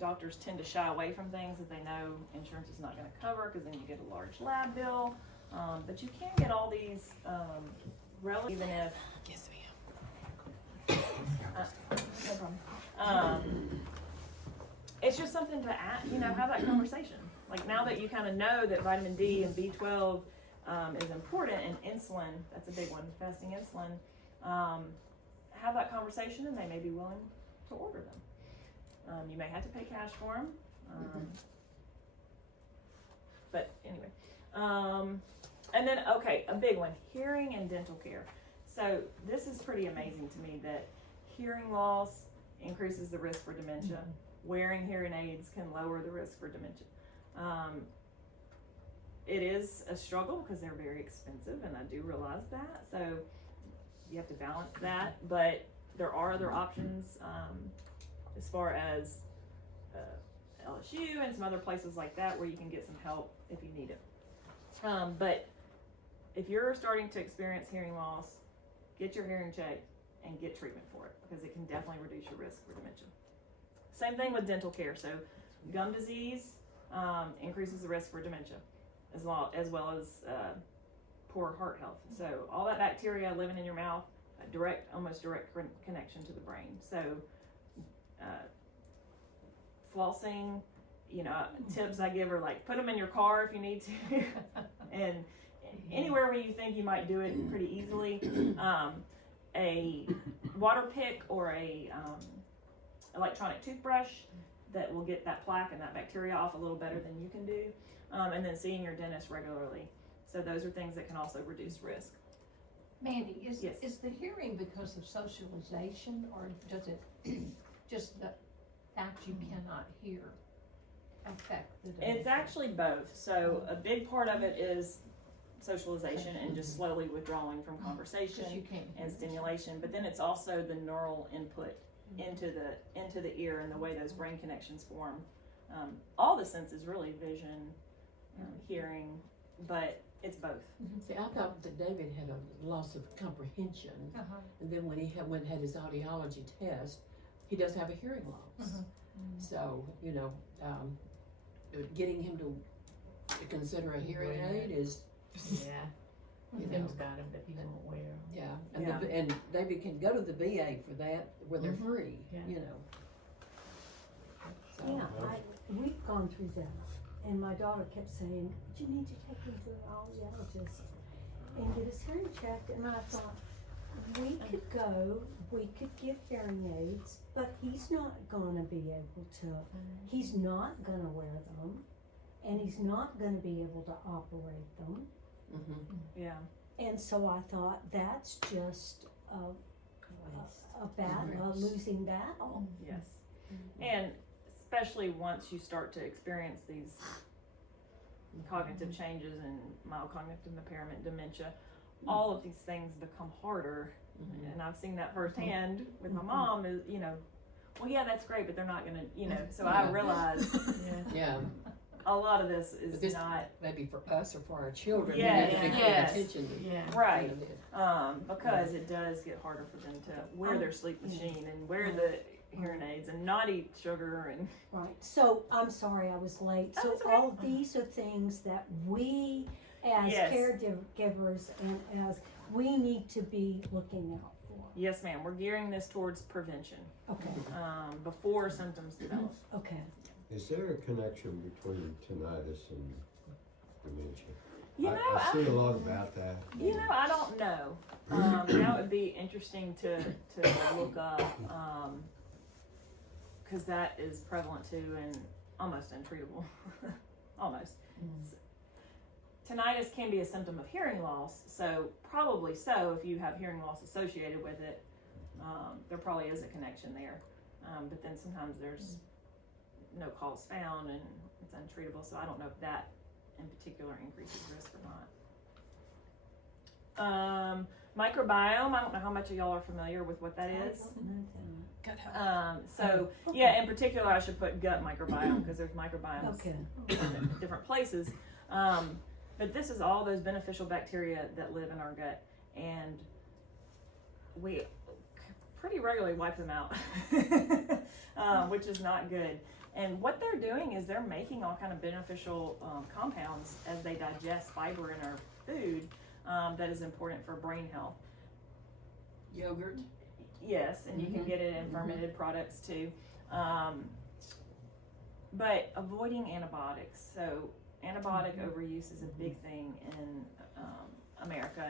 doctors tend to shy away from things that they know insurance is not going to cover, because then you get a large lab bill. But you can get all these even if. Yes, ma'am. No problem. It's just something to have that conversation. Like, now that you kind of know that vitamin D and B12 is important, and insulin, that's a big one, fasting insulin, have that conversation, and they may be willing to order them. You may have to pay cash for them. But anyway. And then, okay, a big one, hearing and dental care. So this is pretty amazing to me that hearing loss increases the risk for dementia. Wearing hearing aids can lower the risk for dementia. It is a struggle because they're very expensive, and I do realize that. So you have to balance that, but there are other options as far as LSU and some other places like that where you can get some help if you need it. But if you're starting to experience hearing loss, get your hearing checked and get treatment for it, because it can definitely reduce your risk for dementia. Same thing with dental care. So gum disease increases the risk for dementia, as well as poor heart health. So all that bacteria living in your mouth, almost direct connection to the brain. So flossing, tips I give are like, put them in your car if you need to, and anywhere where you think you might do it pretty easily. A water pick or a electronic toothbrush that will get that plaque and that bacteria off a little better than you can do, and then seeing your dentist regularly. So those are things that can also reduce risk. Mandy, Yes. is the hearing because of socialization, or does it just the fact you cannot hear affect the dementia? It's actually both. So a big part of it is socialization and just slowly withdrawing from conversation 'Cause you can't hear. and stimulation, but then it's also the neural input into the ear and the way those brain connections form. All the senses really, vision, hearing, but it's both. See, I thought that David had a loss of comprehension, Uh-huh. and then when he had his audiology test, he does have a hearing loss. So, getting him to consider a hearing aid is, Yeah. you know, Things got him, but he won't wear 'em. yeah. And, Yeah. and David can go to the VA for that, where they're free, Yeah. So, Yeah, we've gone through that, and my daughter kept saying, "But you need to take him to an audiologist and get his hearing checked." And I thought, we could go, we could get hearing aids, but he's not gonna be able to. He's not gonna wear them, and he's not gonna be able to operate them. Yeah. And so I thought, that's just a losing battle. Yes. And especially once you start to experience these cognitive changes and mild cognitive impairment, dementia, all of these things become harder. And I've seen that firsthand with my mom is, well, yeah, that's great, but they're not gonna, so I Yeah. realized yeah, a lot of this is But this- not, maybe for us or for our children, Yes, we need to pay yes. attention to. Yeah. right, this. because it does get harder for them to wear their sleep machine and wear the hearing aids and not eat sugar and, Right, so I'm sorry I was late. Oh, So it's okay. all of these are things that we as Yes. caregivers and as we need to be looking out for. yes ma'am, we're gearing this towards prevention, Okay, before symptoms develop. okay. Is there a connection between tinnitus and dementia? I I see a lot about that. I don't know. That would be interesting to look up, because that is prevalent too and almost untreatable. Almost. Tinnitus can be a symptom of hearing loss, so probably so if you have hearing loss associated with it, there probably is a connection there. But then sometimes there's no cause found and it's untreatable, so I don't know if that in particular increases risk or not. Microbiome, I don't know how much of y'all are familiar with what that is. Gut health. So yeah, in particular I should put gut microbiome because there's microbiomes Okay, in different places. But this is all those beneficial bacteria that live in our gut, and we pretty regularly wipe them out, which is not good. And what they're doing is they're making all kind of beneficial compounds as they digest fiber in our food that is important for brain health. Yogurt. Yes, and you can get it in fermented products too. But avoiding antibiotics. So antibiotic overuse is a big thing in America,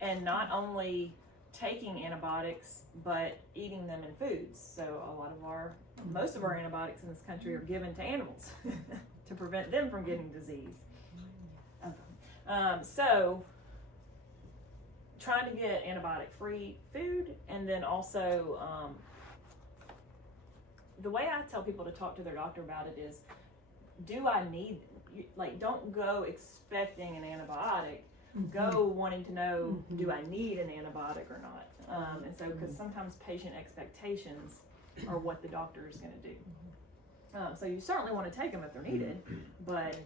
and not only taking antibiotics, but eating them in foods. So most of our antibiotics in this country are given to animals to prevent them from getting disease. So trying to get antibiotic-free food, and then also the way I tell people to talk to their doctor about it is, do I need, don't go expecting an antibiotic, go wanting to know, do I need an antibiotic or not? And so, because sometimes patient expectations are what the doctor is going to do. So you certainly want to take them if they're needed, but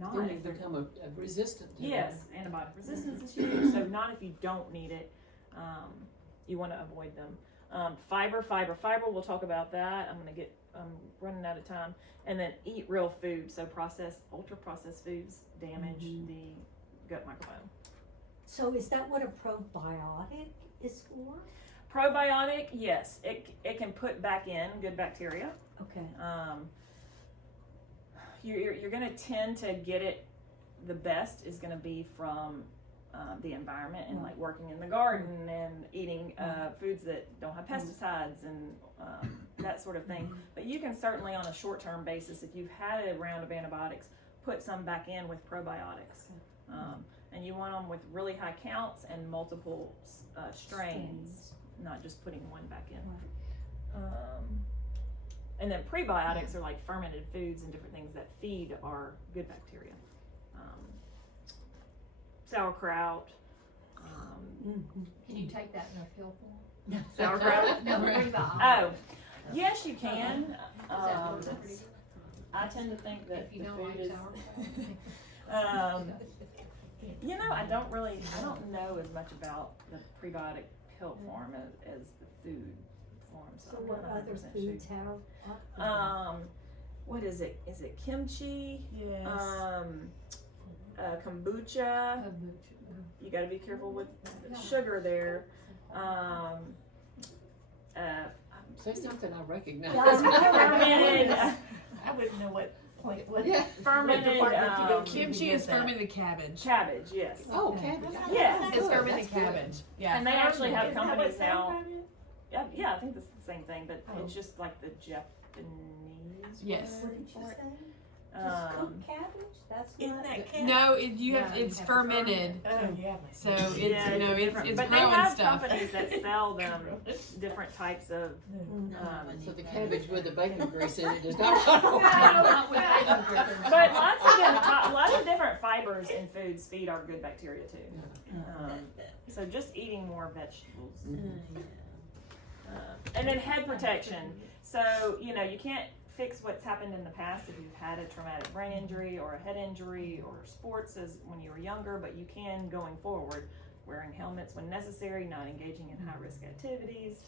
not Then if you they're, become a resistant to yes, antibiotic resistance is huge, so not if you don't need it. you want to avoid them. Fiber, we'll talk about that. I'm running out of time. And then eat real food. So ultra processed foods damage the gut microbiome. So is that what a probiotic is for? Probiotic, yes, it can put back in good bacteria. Okay. You're going to tend to get it. The best is going to be from the environment and like working in the garden and eating foods that don't have pesticides and that sort of thing. But you can certainly, on a short-term basis, if you've had a round of antibiotics, put some back in with probiotics. And you want them with really high counts and multiple strains, not just putting one back in. And then prebiotics are like fermented foods and different things that feed our good bacteria. Sauerkraut. Can you take that in a pill form? Sauerkraut? No, Oh, yes, you can. Is that what it's pretty good? I tend to think that If you the don't food like is. sauerkraut. You know, I don't know as much about the prebiotic pill form as the food form. So I'm what not other 100% foods sure. have? What is it? Is it kimchi? Yes. Kombucha. You got to be careful with sugar there. Say something I recognize. Fermented. I wouldn't know what point, what Yeah. Fermented. department to go to. Kimchi is fermented cabbage. Cabbage, yes. Oh, cabbage. Yes. It's fermented cabbage. Yeah. And they actually have Isn't that what companies now. sauerkraut is? Yeah, I think that's the same thing, but Oh. it's just like the Japanese. Yes. What did you word for it. say? Just Um, cooked cabbage? That's Isn't not. that cat? No, it's have to fermented. Oh, yeah. So it's Yeah, you know it's different. it's But they growing have stuff. companies that sell them different types of. So the cabbage with the bacon grease in it is not. But lots of different fibers in foods feed our good bacteria too. So just eating more vegetables. And then head protection. So you can't fix what's happened in the past if you've had a traumatic brain injury or a head injury or sports as when you were younger, but you can going forward, wearing helmets when necessary, not engaging in high risk activities,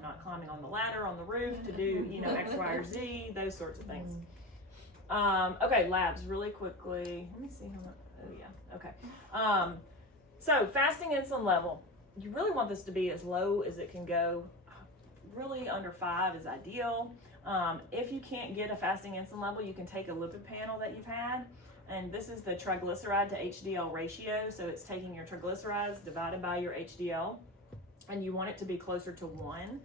not climbing on the ladder on the roof to do X, Y, or Z, those sorts of things. Okay, labs really quickly. Let me see how much. Oh yeah. Okay. So fasting insulin level. You really want this to be as low as it can go. Really under 5 is ideal. If you can't get a fasting insulin level, you can take a lipid panel that you've had, and this is the triglyceride to HDL ratio. So it's taking your triglycerides divided by your HDL, and you want it to be closer to 1.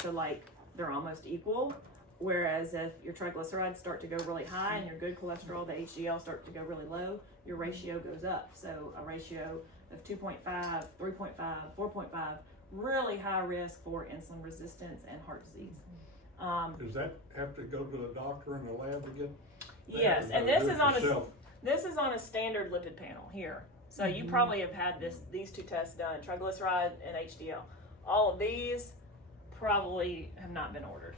So like they're almost equal. Whereas if your triglycerides start to go really high and your good cholesterol, the HDL, start to go really low, your ratio goes up. So a ratio of 2.5, 3.5, 4.5, really high risk for insulin resistance and heart disease. Does that have to go to the doctor in the lab to get? Yes, and Do this it is on yourself? this is on a standard lipid panel here. So you probably have had these two tests done, triglyceride and HDL. All of these probably have not been ordered.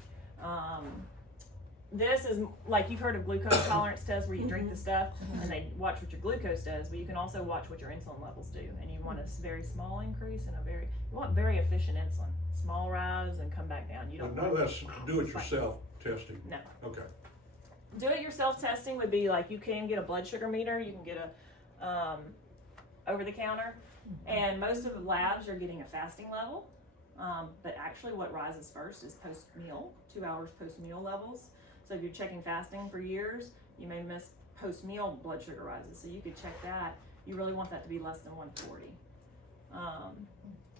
This is like you've heard of glucose tolerance tests where you drink the stuff and they watch what your glucose does, but you can also watch what your insulin levels do. And you want a very small increase and you want very efficient insulin. Small rise and come back down. You don't But none of that's do-it-yourself testing? No. Okay. Do-it-yourself testing would be like you can get a blood sugar meter, you can get a over-the-counter, and most of the labs are getting a fasting level. But actually what rises first is post-meal, 2 hours post-meal levels. So if you're checking fasting for years, you may miss post-meal blood sugar rises. So you could check that. You really want that to be less than 140.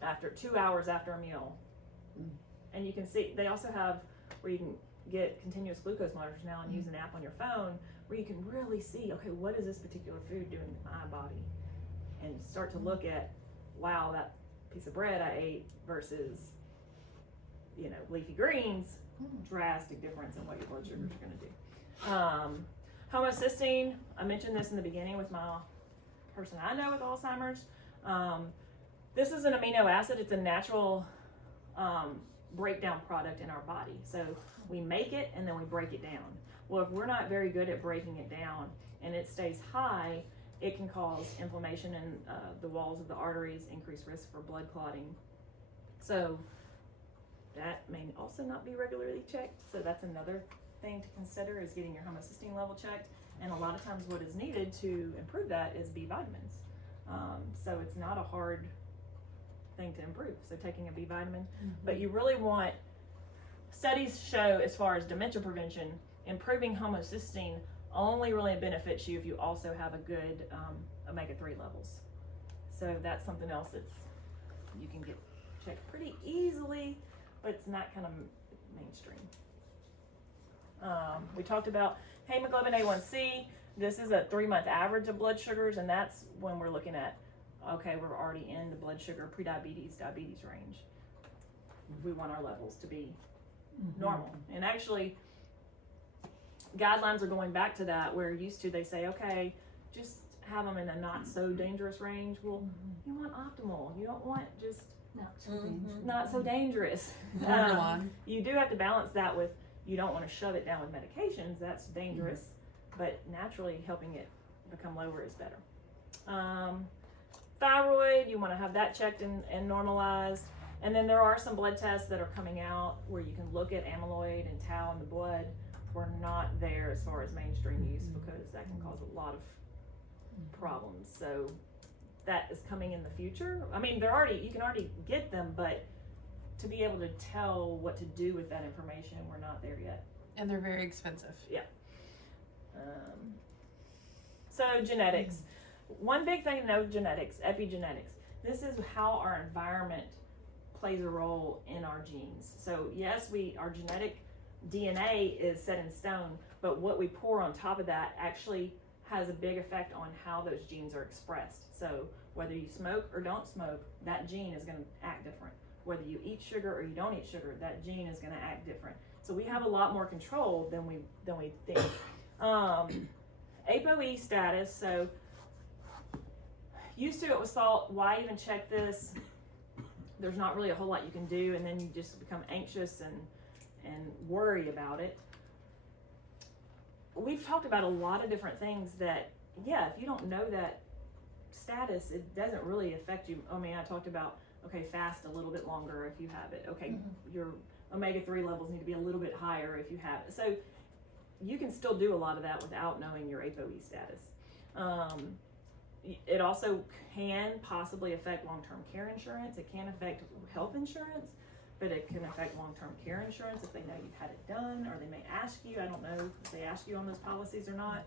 After 2 hours after a meal. And you can see, they also have where you can get continuous glucose monitors now and use an app on your phone where you can really see, okay, what is this particular food doing to my body? And start to look at, wow, that piece of bread I ate versus, leafy greens, drastic difference in what your blood sugars are going to do. Homocysteine, I mentioned this in the beginning with my person I know with Alzheimer's. This is an amino acid. It's a natural breakdown product in our body. So we make it and then we break it down. Well, if we're not very good at breaking it down and it stays high, it can cause inflammation in the walls of the arteries, increased risk for blood clotting. So that may also not be regularly checked. So that's another thing to consider, is getting your homocysteine level checked. And a lot of times what is needed to improve that is B vitamins. So it's not a hard thing to improve. So taking a B vitamin, but you really want, studies show as far as dementia prevention, improving homocysteine only really benefits you if you also have a good omega-3 levels. So that's something else that's, you can get checked pretty easily, but it's not kind of mainstream. We talked about hemoglobin A1C. This is a 3-month average of blood sugars, and that's when we're looking at, okay, we're already in the blood sugar pre-diabetes, diabetes range. We want our levels to be normal. And actually, guidelines are going back to that, where used to they say, okay, just have them in a not so dangerous range. Well, you want optimal. You don't want just not so dangerous. You do have to balance that with, you don't want to shove it down with medications. That's dangerous, but naturally helping it become lower is better. Thyroid, you want to have that checked and normalized. And then there are some blood tests that are coming out where you can look at amyloid and tau in the blood. We're not there as far as mainstream use, because that can cause a lot of problems. So that is coming in the future. I mean, you can already get them, but to be able to tell what to do with that information, we're not there yet. And they're very expensive. Yeah. So genetics. One big thing to know, genetics, epigenetics. This is how our environment plays a role in our genes. So yes, our genetic DNA is set in stone, but what we pour on top of that actually has a big effect on how those genes are expressed. So whether you smoke or don't smoke, that gene is going to act different. Whether you eat sugar or you don't eat sugar, that gene is going to act different. So we have a lot more control than we think. ApoE status. So used to it was thought, why even check this? There's not really a whole lot you can do, and then you just become anxious and worry about it. We've talked about a lot of different things that, yeah, if you don't know that status, it doesn't really affect you. I mean, I talked about, okay, fast a little bit longer if you have it. Okay, your omega-3 levels need to be a little bit higher if you have it. So you can still do a lot of that without knowing your ApoE status. It also can possibly affect long-term care insurance. It can affect health insurance, but it can affect long-term care insurance if they know you've had it done, or they may ask you. I don't know if they ask you on those policies or not.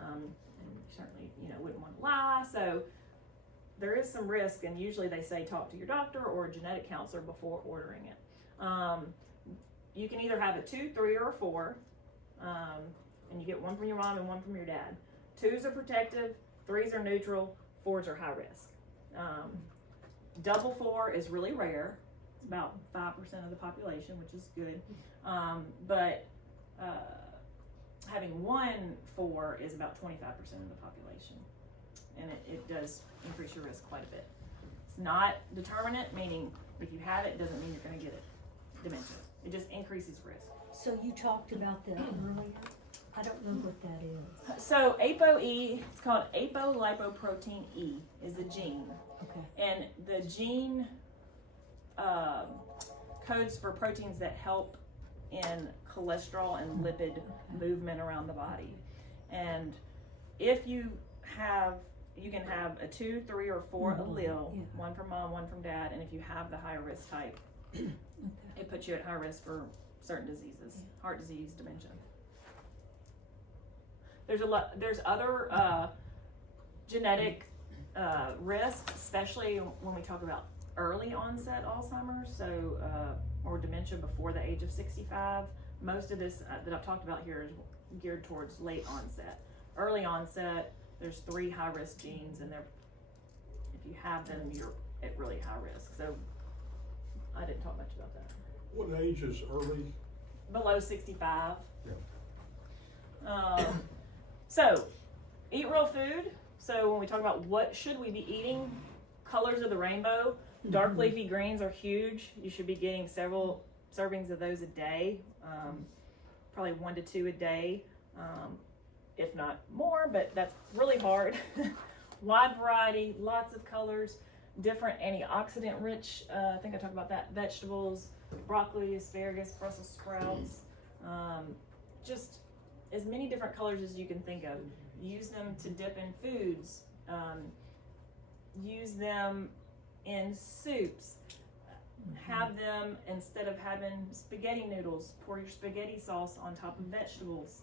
And you certainly, wouldn't want to lie. So there is some risk, and usually they say talk to your doctor or a genetic counselor before ordering it. You can either have a 2, 3, or a 4, and you get one from your mom and one from your dad. 2s are protective, 3s are neutral, 4s are high risk. Double 4 is really rare. It's about 5% of the population, which is good. But having 1 4 is about 25% of the population. And it does increase your risk quite a bit. It's not determinate, meaning if you have it, doesn't mean you're going to get it. Dementia. It just increases risk. So you talked about that earlier. I don't know what that is. So ApoE, it's called apolipoprotein E, is the gene. Okay. And the gene codes for proteins that help in cholesterol and lipid movement around the body. And if you can have a 2, 3, or 4 allele, one from mom, one from dad, and if you have the high risk type, it puts you at high risk for certain diseases, heart disease, dementia. There's other genetic risks, especially when we talk about early onset Alzheimer's, so or dementia before the age of 65. Most of this that I've talked about here is geared towards late onset. Early onset, there's 3 high risk genes, and if you have them, you're at really high risk. So I didn't talk much about that. What age is early? Below 65. Yeah. So, eat real food. So when we talk about what should we be eating, colors of the rainbow, dark leafy greens are huge. You should be getting several servings of those a day, probably 1 to 2 a day, if not more, but that's really hard. wide variety, lots of colors, different antioxidant rich, I think I talked about that, vegetables, broccoli, asparagus, Brussels sprouts, just as many different colors as you can think of. Use them to dip in foods, use them in soups, have them, instead of having spaghetti noodles, pour your spaghetti sauce on top of vegetables.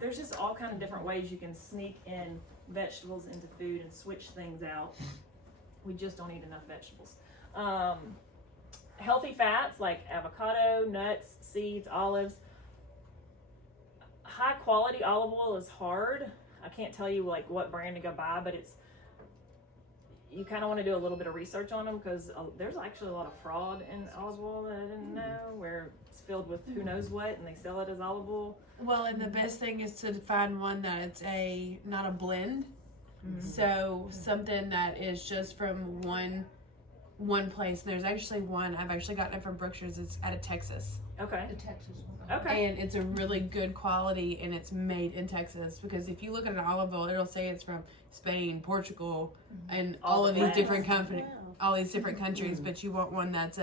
There's just all kind of different ways you can sneak in vegetables into food and switch things out. We just don't eat enough vegetables. Healthy fats like avocado, nuts, seeds, olives. High quality olive oil is hard. I can't tell you like what brand to go buy, but you kind of want to do a little bit of research on them, because there's actually a lot of fraud in olive oil that I didn't know, where it's filled with who knows what and they sell it as olive oil. Well, and the best thing is to find one that it's not a blend. So something that is just from one place. There's actually one, I've actually gotten it from Brookshire's. It's out of Texas. Okay. The Texas one. Okay. And it's a really good quality, and it's made in Texas, because if you look at an olive oil, it'll say it's from Spain, Portugal, and all of these different all these different countries, but you want one that's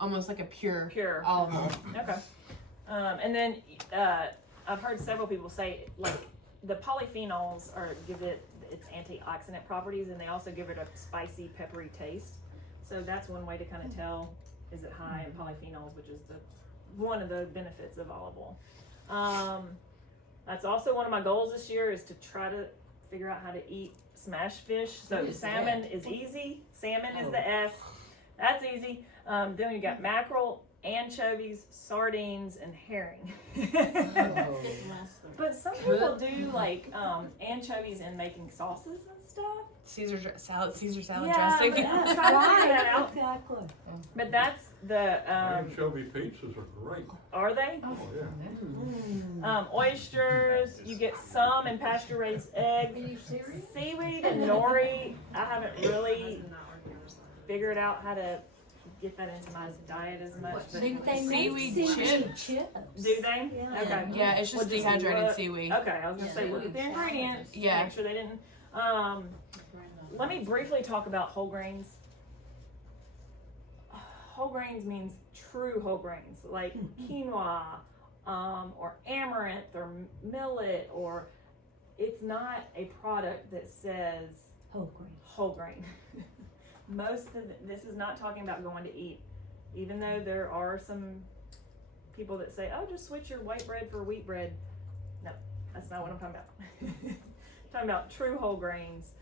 almost like a pure olive oil. Okay. And then I've heard several people say like the polyphenols give it its antioxidant properties, and they also give it a spicy, peppery taste. So that's one way to kind of tell, is it high in polyphenols, which is one of the benefits of olive oil. That's also one of my goals this year, is to try to figure out how to eat smashed fish. So salmon is easy. Salmon is the S. That's easy. Then you got mackerel, anchovies, sardines, and herring. But some people do like anchovies in making sauces and stuff. Caesar salad Yeah, dressing. but try to figure that out. Exactly. But that's the Anchovy pizzas are great. are they? Oh, yeah. Oysters, you get some in pasture raised eggs. Are you serious? Seaweed and nori, I haven't really figured out how to get that into my diet as much. But They make Seaweed chips. do they? Yeah. Okay. Yeah, it's just Well, just dehydrated look- seaweed. Okay, I was gonna say look at the ingredients. Yeah. Make sure they didn't. Let me briefly talk about whole grains. Whole grains means true whole grains, like quinoa, or amaranth, or millet, or it's not a product that says whole grain. Most of this is not talking about going to eat, even though there are some people that say, oh, just switch your white bread for wheat bread. No, that's not what I'm talking about. I'm talking about true whole grains,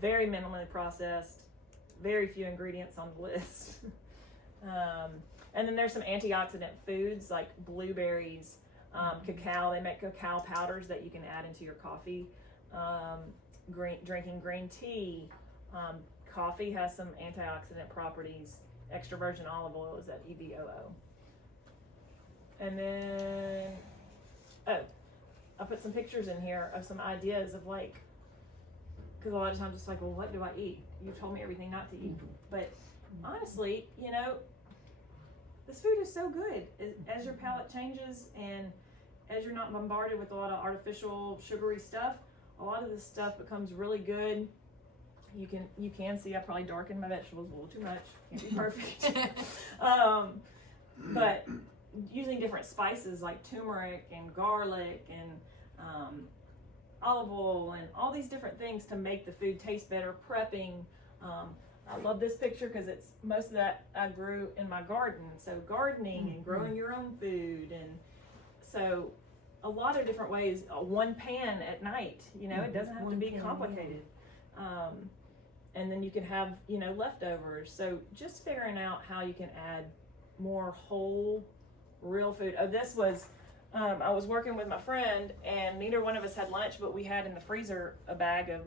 very minimally processed, very few ingredients on the list. And then there's some antioxidant foods like blueberries, cacao. They make cacao powders that you can add into your coffee. Drinking green tea. Coffee has some antioxidant properties. Extra virgin olive oil is at EVOO. And then, I put some pictures in here of some ideas of like, because a lot of times it's like, well, what do I eat? You told me everything not to eat. But honestly, this food is so good. As your palate changes and as you're not bombarded with a lot of artificial sugary stuff, a lot of this stuff becomes really good. You can see I probably darkened my vegetables a little too much. Can't be perfect. But using different spices like turmeric and garlic and olive oil and all these different things to make the food taste better. Prepping. I love this picture because it's most of that I grew in my garden. So gardening and growing your own food, and so a lot of different ways. One pan at night. It doesn't have to be complicated. And then you can have, leftovers. So just figuring out how you can add more whole, real food. This was, I was working with my friend, and neither one of us had lunch, but we had in the freezer a bag of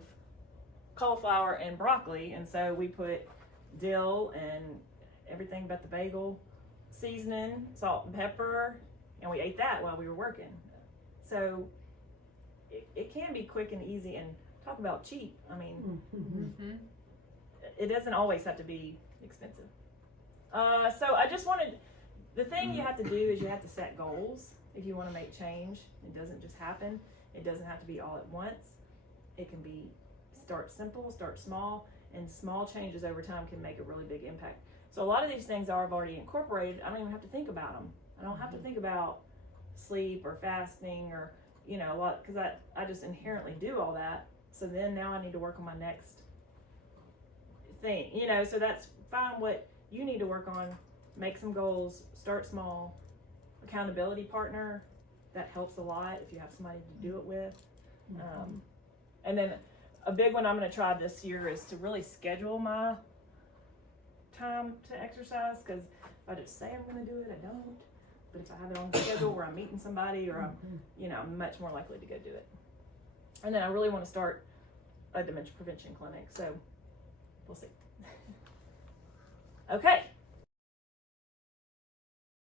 cauliflower and broccoli. And so we put dill and everything but the bagel seasoning, salt and pepper, and we ate that while we were working. So it can be quick and easy, and talk about cheap. I mean, it doesn't always have to be expensive. So I just wanted, the thing you have to do is you have to set goals if you want to make change. It doesn't just happen. It doesn't have to be all at once. it can be start simple, start small, and small changes over time can make a really big impact. So a lot of these things I've already incorporated. I don't even have to think about them. I don't have to think about sleep or fasting or, you know, a lot, because I just inherently do all that. So then now I need to work on my next thing, you know. So that's find what you need to work on, make some goals, start small. Accountability partner, that helps a lot if you have somebody to do it with. And then a big one I'm going to try this year is to really schedule my time to exercise, because if I just say I'm going to do it, I don't. But if I have it on the schedule where I'm meeting somebody or I'm, you know, I'm much more likely to go do it. And then I really want to start a dementia prevention clinic, so we'll see. Okay.